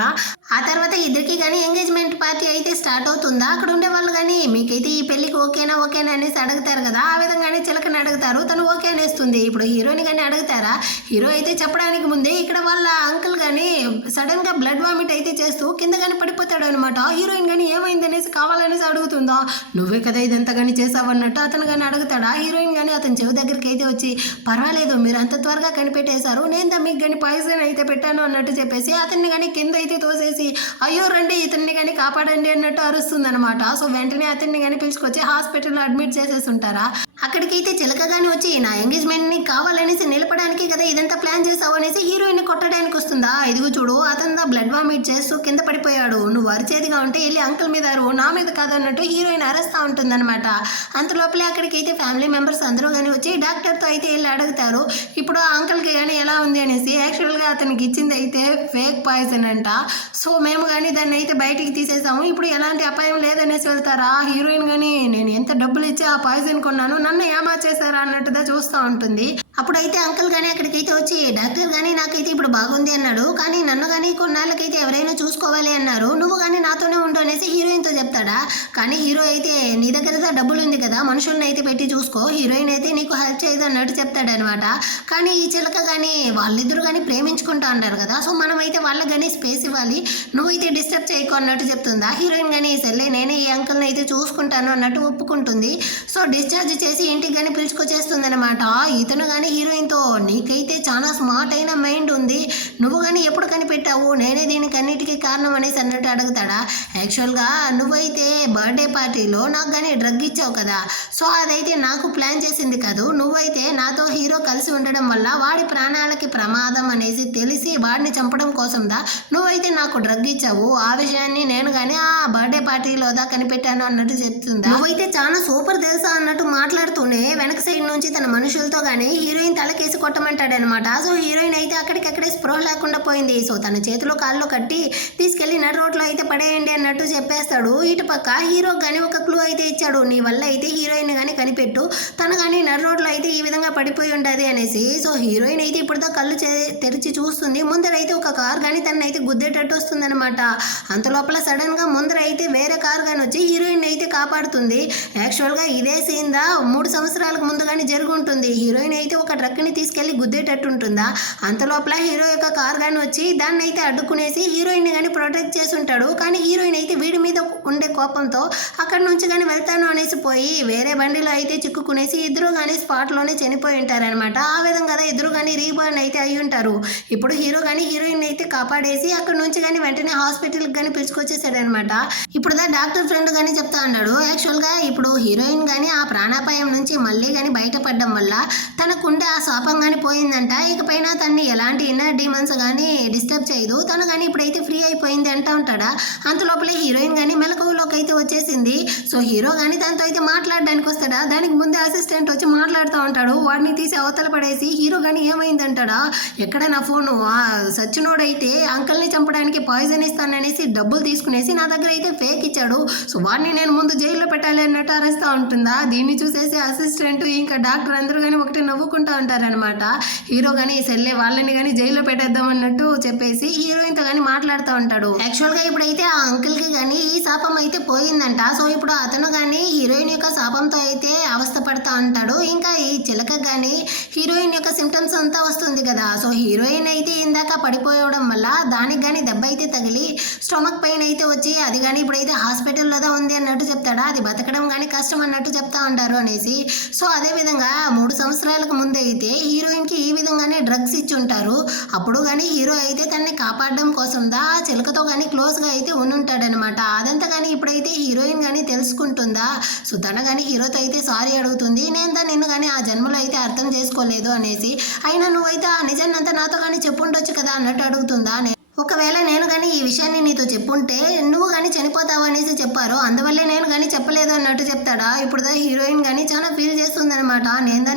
ఆ తర్వాత ఇద్దరికి కానీ ఎంగేజ్మెంట్ పార్టీ అయితే స్టార్ట్ అవుతుందా. అక్కడ ఉండే వాళ్ళు కానీ మీకైతే ఈ పెళ్లికి ఓకేనా అనేసి అడుగుతారు కదా, ఆ విధంగానే చిలకని అడుగుతారు. తను ఓకే అనేస్తుంది. ఇప్పుడు హీరోని కానీ అడుగుతారా. హీరో అయితే చెప్పడానికి ముందే ఇక్కడ వాళ్ళ అంకుల్ కానీ సడన్ గా బ్లడ్ వామిట్ అయితే చేస్తూ కింద కానీ పడిపోతాడు అనమాట. హీరోయిన్ కానీ ఏమైంది అనేసి కావాలనేసి అడుగుతుందా. నువ్వే కదా ఇదంతా కానీ చేసావు అన్నట్టు అతను కానీ అడుగుతాడా. హీరోయిన్ కానీ అతని చెవి దగ్గరికి అయితే వచ్చి పర్వాలేదు మీరు అంత త్వరగా కనిపెట్టేశారు, నేను మీకు కానీ పాయిజన్ అయితే పెట్టాను అన్నట్టు చెప్పేసి అతన్ని కానీ కింద అయితే తోసేసి అయ్యో రండి ఇతన్ని కానీ కాపాడండి అన్నట్టు అరుస్తుంది అనమాట. సో వెంటనే అతన్ని కానీ పిలుచుకొచ్చి హాస్పిటల్లో అడ్మిట్ చేసేసి ఉంటారా. అక్కడికైతే చిలక కానీ వచ్చి నా ఎంగేజ్మెంట్ని కావాలనేసి నిలపడానికి కదా ఇదంతా ప్లాన్ చేసావు అనేసి హీరోయిన్ని కొట్టడానికి వస్తుందా. ఇదిగో చూడు అతను బ్లడ్ వామిట్ చేస్తూ కింద పడిపోయాడు, నువ్వు అరిచేదిగా ఉంటే వెళ్ళి అంకుల్ మీద అరువు, నా మీద కాదన్నట్టు హీరోయిన్ అరుస్తూ ఉంటుందన్నమాట. అంతలోపలే అక్కడికైతే ఫ్యామిలీ మెంబర్స్ అందరూ కానీ వచ్చి డాక్టర్తో అయితే వెళ్ళి అడుగుతారు ఇప్పుడు ఆ అంకుల్కి కానీ ఎలా ఉంది అనేసి. యాక్చువల్గా అతనికి ఇచ్చింది అయితే ఫేక్ పాయిజన్ అంట. సో మేము కానీ దాన్ని అయితే బయటికి తీసేసాము, ఇప్పుడు ఎలాంటి అపాయం లేదనేసి వెళ్తారా. హీరోయిన్ కానీ నేను ఎంత డబ్బులు ఇచ్చి ఆ పాయిజన్ కొన్నాను, నన్ను ఏమార్చేశారా అన్నట్టుగా చూస్తూ ఉంటుంది. అప్పుడైతే అంకుల్ కానీ అక్కడికైతే వచ్చి డాక్టర్ కానీ నాకైతే ఇప్పుడు బాగుంది అన్నాడు, కానీ నన్ను కానీ కొన్నాళ్ళకైతే ఎవరైనా చూసుకోవాలి అన్నారు, నువ్వు కానీ నాతోనే ఉండు అనేసి హీరోయిన్తో చెప్తాడా. కానీ హీరో అయితే నీ దగ్గర డబ్బులు ఉంది కదా మనుషుల్ని అయితే పెట్టి చూసుకో, హీరోయిన్ అయితే నీకు హెల్ప్ చేయదు అన్నట్టు చెప్తాడనమాట. కానీ ఈ చిలక కానీ వాళ్ళిద్దరు కానీ ప్రేమించుకుంటా ఉన్నారు కదా, సో మనమైతే వాళ్ళకి కానీ స్పేస్ ఇవ్వాలి, నువ్వైతే డిస్టర్బ్ చేయకు అన్నట్టు చెప్తుందా. హీరోయిన్ కానీ సర్లే నేనే ఈ అంకుల్ని అయితే చూసుకుంటాను అన్నట్టు ఒప్పుకుంటుంది. సో డిశ్చార్జ్ చేసి ఇంటికి కానీ పిలుచుకొచ్చేస్తుంది అనమాట. ఇతను కానీ హీరోయిన్తో నీకైతే చాలా స్మార్ట్ అయిన మైండ్ ఉంది, నువ్వు కానీ ఎప్పుడు కనిపెట్టావు, నేనే దీనికి అన్నిటికీ కారణం అనేసి అన్నట్టు అడుగుతాడా. యాక్చువల్గా నువ్వైతే బర్త్డే పార్టీలో నాకు కానీ డ్రగ్ ఇచ్చావు కదా, సో అదైతే నాకు ప్లాన్ చేసింది కాదు, నువ్వైతే నాతో హీరో కలిసి ఉండడం వల్ల వాడి ప్రాణాలకి ప్రమాదం అనేసి తెలిసి వాడిని చంపడం కోసందా నువ్వైతే నాకు డ్రగ్ ఇచ్చావు, ఆ విషయాన్ని నేను కానీ ఆ బర్త్డే పార్టీలోదా కనిపెట్టాను అన్నట్టు చెప్తుందా. నువ్వైతే చాలా సూపర్ తెలుసా అన్నట్టు మాట్లాడుతూనే వెనక సైడ్ నుంచి తన మనుషులతో కానీ హీరోయిన్ తలకేసి కొట్టమంటాడనమాట. సో హీరోయిన్ అయితే అక్కడికక్కడే స్పృహ లేకుండా పోయింది. సో తన చేతిలో కాళ్ళు కట్టి తీసుకెళ్లి నడు రోడ్లో అయితే పడేయండి అన్నట్టు చెప్పేస్తాడు. ఇటు పక్క హీరో కానీ ఒక క్లూ అయితే ఇచ్చాడు, నీ వల్ల అయితే హీరోయిన్ కానీ కనిపెట్టు, తను కానీ నడు రోడ్లో అయితే ఈ విధంగా పడిపోయి ఉంటుంది అనేసి. సో హీరోయిన్ అయితే ఇప్పుడుతో కళ్ళు తెరిచి చూస్తుంది, ముందరైతే ఒక కార్ కానీ తనని అయితే గుద్దేటట్టు వస్తుంది అనమాట. అంత లోపల సడన్ గా ముందర అయితే వేరే కార్ కానీ వచ్చి హీరోయిన్ అయితే కాపాడుతుంది. యాక్చువల్గా ఇదే సీన్ దా 3 సంవత్సరాలకు ముందు కానీ జరుగుంటుంది. హీరోయిన్ అయితే ఒక ట్రక్ని తీసుకెళ్లి గుద్దేటట్టు ఉంటుందా. అంత లోపల హీరో యొక్క కార్ కానీ వచ్చి దాన్ని అయితే అడ్డుకునేసి హీరోయిన్ కానీ ప్రొటెక్ట్ చేసి ఉంటాడు. కానీ హీరోయిన్ అయితే వీడి మీద ఉండే కోపంతో అక్కడ నుంచి కానీ వెళ్తాను అనేసి పోయి వేరే బండిలో అయితే చిక్కుకునేసి ఇద్దరు కానీ స్పాట్లోనే చనిపోయి ఉంటారనమాట. ఆ విధంగా ఇద్దరు కానీ రీబర్న్ అయితే అయి ఉంటారు. ఇప్పుడు హీరో కానీ హీరోయిన్ అయితే కాపాడేసి అక్కడ నుంచి కానీ వెంటనే హాస్పిటల్కి కానీ పిలుచుకొచ్చేసాడనమాట. ఇప్పుడు డాక్టర్ ఫ్రెండ్ కానీ చెప్తా ఉన్నాడు, యాక్చువల్గా ఇప్పుడు హీరోయిన్ కానీ ఆ ప్రాణాపాయం నుంచి మళ్ళీ కానీ బయటపడడం వల్ల తనకుండే ఆ శాపం కానీ పోయిందంట. ఇకపైన తన్ని ఎలాంటి ఇన్నర్ డీమన్స్ కానీ డిస్టర్బ్ చేయదు, తను కానీ ఇప్పుడైతే ఫ్రీ అయిపోయింది అంటా ఉంటాడా. అంతలోపలే హీరోయిన్ కానీ మెలకువలోకి అయితే వచ్చేసింది. సో హీరో కానీ తనతో అయితే మాట్లాడడానికి వస్తాడా, దానికి ముందే అసిస్టెంట్ వచ్చి మాట్లాడుతూ ఉంటాడు. వాడిని తీసి అవతల పడేసి హీరో కానీ ఏమైందంటాడా, ఎక్కడ నా ఫోను సచ్చినోడైతే అంకల్ని చంపడానికి పాయిజన్ ఇస్తాననేసి డబ్బులు తీసుకునేసి నా దగ్గర అయితే ఫేక్ ఇచ్చాడు, సో వాడిని నేను ముందు జైల్లో పెట్టాలి అన్నట్టు అరుస్తూ ఉంటుందా. దీన్ని చూసేసి అసిస్టెంట్ ఇంకా డాక్టర్ అందరూ కానీ ఒకటి నవ్వుకుంటారు. అనుకుంటా ఉంటారనమాట. హీరో కానీ సర్లే వాళ్ళని కానీ జైల్లో పెట్టేద్దాం అన్నట్టు చెప్పేసి హీరోయిన్తో కానీ మాట్లాడుతూ ఉంటాడు. యాక్చువల్గా ఇప్పుడైతే ఆ అంకుల్కి కానీ ఈ శాపం అయితే పోయిందంట. సో ఇప్పుడు అతను కానీ హీరోయిన్ యొక్క శాపంతో అయితే అవస్థ పడతా ఉంటాడు. ఇంకా ఈ చిలక కానీ హీరోయిన్ యొక్క సిమ్టమ్స్ అంతా వస్తుంది కదా. సో హీరోయిన్ అయితే ఇందాక పడిపోవడం వల్ల దానికి కానీ దెబ్బ అయితే తగిలి స్టమక్ పెయిన్ అయితే వచ్చి అది కానీ ఇప్పుడైతే హాస్పిటల్లోదా ఉంది అన్నట్టు చెప్తాడా. అది బతకడం కానీ కష్టం అన్నట్టు చెప్తా ఉంటారు అనేసి. సో అదే విధంగా 3 సంవత్సరాలకు ముందు అయితే హీరోయిన్కి ఈ విధంగానే డ్రగ్స్ ఇచ్చి ఉంటారు. అప్పుడు కానీ హీరో అయితే తనని కాపాడడం కోసం చిలకతో కానీ క్లోజ్గా అయితే ఉండుంటాడనమాట. అదంతా కానీ ఇప్పుడైతే హీరోయిన్ కానీ తెలుసుకుంటుందా. సో తన కానీ హీరోతో అయితే సారీ అడుగుతుంది. నేను నిన్ను కానీ ఆ జన్మలో అయితే అర్థం చేసుకోలేదు అనేసి. అయినా నువ్వైతే ఆ నిజాన్ని అంతా నాతో కానీ చెప్పుండొచ్చు కదా అన్నట్టు అడుగుతుందా. ఒకవేళ నేను కానీ ఈ విషయాన్ని నీతో చెప్పుంటే నువ్వు కానీ చనిపోతావు అనేసి చెప్పారు. అందువల్లే నేను కానీ చెప్పలేదు అన్నట్టు చెప్తాడా. ఇప్పుడు హీరోయిన్ కానీ చాలా ఫీల్ చేస్తుందనమాట.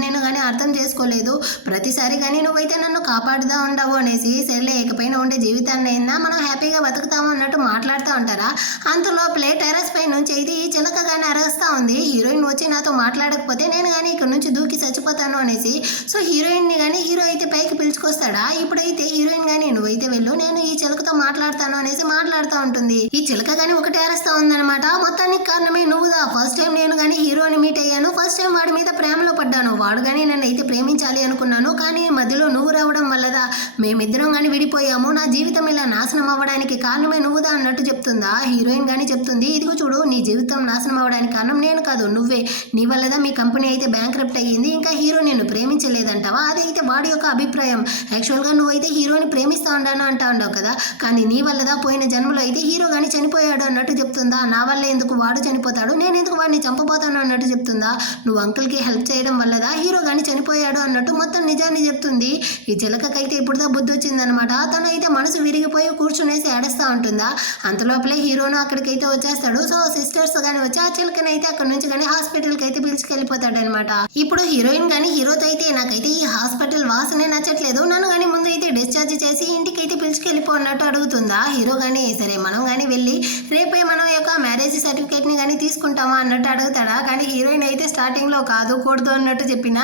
నేను కానీ అర్థం చేసుకోలేదు, ప్రతిసారి కానీ నువ్వైతే నన్ను కాపాడుతూ ఉండవు అనేసి. సరేలే ఇకపైన ఉండే జీవితాన్ని అయినా మనం హ్యాపీగా బతుకుతాము అన్నట్టు మాట్లాడుతూ ఉంటారా. అంతలోపలే టెర్రస్ పై నుంచి అయితే ఈ చిలక కానీ అరగస్తా ఉంది. హీరోయిన్ వచ్చి నాతో మాట్లాడకపోతే నేను కానీ ఇక్కడ నుంచి దూకి చచ్చిపోతాను అనేసి. సో హీరోయిన్ని కానీ హీరో అయితే పైకి పిలుచుకొస్తాడా. ఇప్పుడైతే హీరోయిన్ కానీ నువ్వైతే వెళ్ళు, నేను ఈ చిలకతో మాట్లాడతాను అనేసి మాట్లాడుతూ ఉంటుంది. ఈ చిలక కానీ ఒకటి అరుస్తా ఉందనమాట. మొత్తానికి కారణమే నువ్వుదా. ఫస్ట్ టైం నేను కానీ హీరోని మీట్ అయ్యాను. ఫస్ట్ టైం వాడి మీద ప్రేమలో పడ్డాను. వాడు కానీ నన్ను అయితే ప్రేమించాలి అనుకున్నాను. కానీ మధ్యలో నువ్వు రావడం వల్లదా మేమిద్దరం కానీ విడిపోయాము. నా జీవితం ఇలా నాశనం అవ్వడానికి కారణమే నువ్వుదా అన్నట్టు చెప్తుందా. హీరోయిన్ కానీ చెప్తుంది, ఇదిగో చూడు, నీ జీవితం నాశనం అవ్వడానికి కారణం నేను కాదు, నువ్వే. నీ వల్లదా మీ కంపెనీ అయితే బ్యాంక్రప్ట్ అయ్యింది. ఇంకా హీరో నిన్ను ప్రేమించలేదంటావా. అదైతే వాడి యొక్క అభిప్రాయం. యాక్చువల్గా నువ్వైతే హీరోని ప్రేమిస్తా ఉండాను అంటా ఉండవు కదా. కానీ నీ వల్లదా పోయిన జన్మలో అయితే హీరో కానీ చనిపోయాడు అన్నట్టు చెప్తుందా. నా వల్ల ఎందుకు వాడు చనిపోతాడు, నేను ఎందుకు వాడిని చంపబోతాను అన్నట్టు చెప్తుందా. నువ్వు అంకుల్కి హెల్ప్ చేయడం వల్లదా హీరో కానీ చనిపోయాడు అన్నట్టు మొత్తం నిజాన్ని చెప్తుంది. ఈ చిలకకైతే ఇప్పుడుదా బుద్ధి వచ్చిందనమాట. తను అయితే మనసు విరిగిపోయి కూర్చునేసి ఏడుస్తూ ఉంటుందా. అంతలోపలే హీరోను అక్కడికైతే వచ్చేస్తాడు. సో సిస్టర్స్ కానీ వచ్చి ఆ చిలకని అయితే అక్కడ నుంచి కానీ హాస్పిటల్కి అయితే పిలుచుకెళ్ళిపోతాడు అనమాట. ఇప్పుడు హీరోయిన్ కానీ హీరోతో అయితే నాకైతే ఈ హాస్పిటల్ వాసనే నచ్చట్లేదు, నన్ను కానీ ముందు అయితే డిశ్చార్జ్ చేసి ఇంటికి అయితే పిలుచుకెళ్ళిపో అన్నట్టు అడుగుతుందా. హీరో కానీ సరే మనం కానీ వెళ్ళి రేపే మనం యొక్క మ్యారేజ్ సర్టిఫికేట్ని కానీ తీసుకుంటామా అన్నట్టు అడుగుతాడా. కానీ హీరోయిన్ అయితే స్టార్టింగ్లో కాదు కూడదు అన్నట్టు చెప్పిన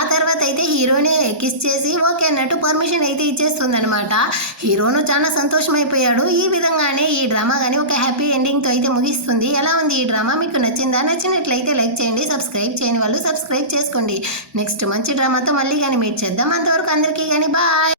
ఆ తర్వాత అయితే హీరోని కిస్ చేసి ఓకే అన్నట్టు పర్మిషన్ అయితే ఇచ్చేస్తుంది అనమాట. హీరోను చాలా సంతోషం అయిపోయాడు. ఈ విధంగానే ఈ డ్రామా కానీ ఒక హ్యాపీ ఎండింగ్తో అయితే ముగిస్తుంది. ఎలా ఉంది ఈ డ్రామా, మీకు నచ్చిందా? నచ్చినట్లయితే లైక్ చేయండి, సబ్స్క్రైబ్ చేయని వాళ్ళు సబ్స్క్రైబ్ చేసుకోండి. నెక్స్ట్ మంచి డ్రామాతో మళ్ళీ కానీ మీట్ చేద్దాం. అంతవరకు అందరికీ కానీ బాయ్.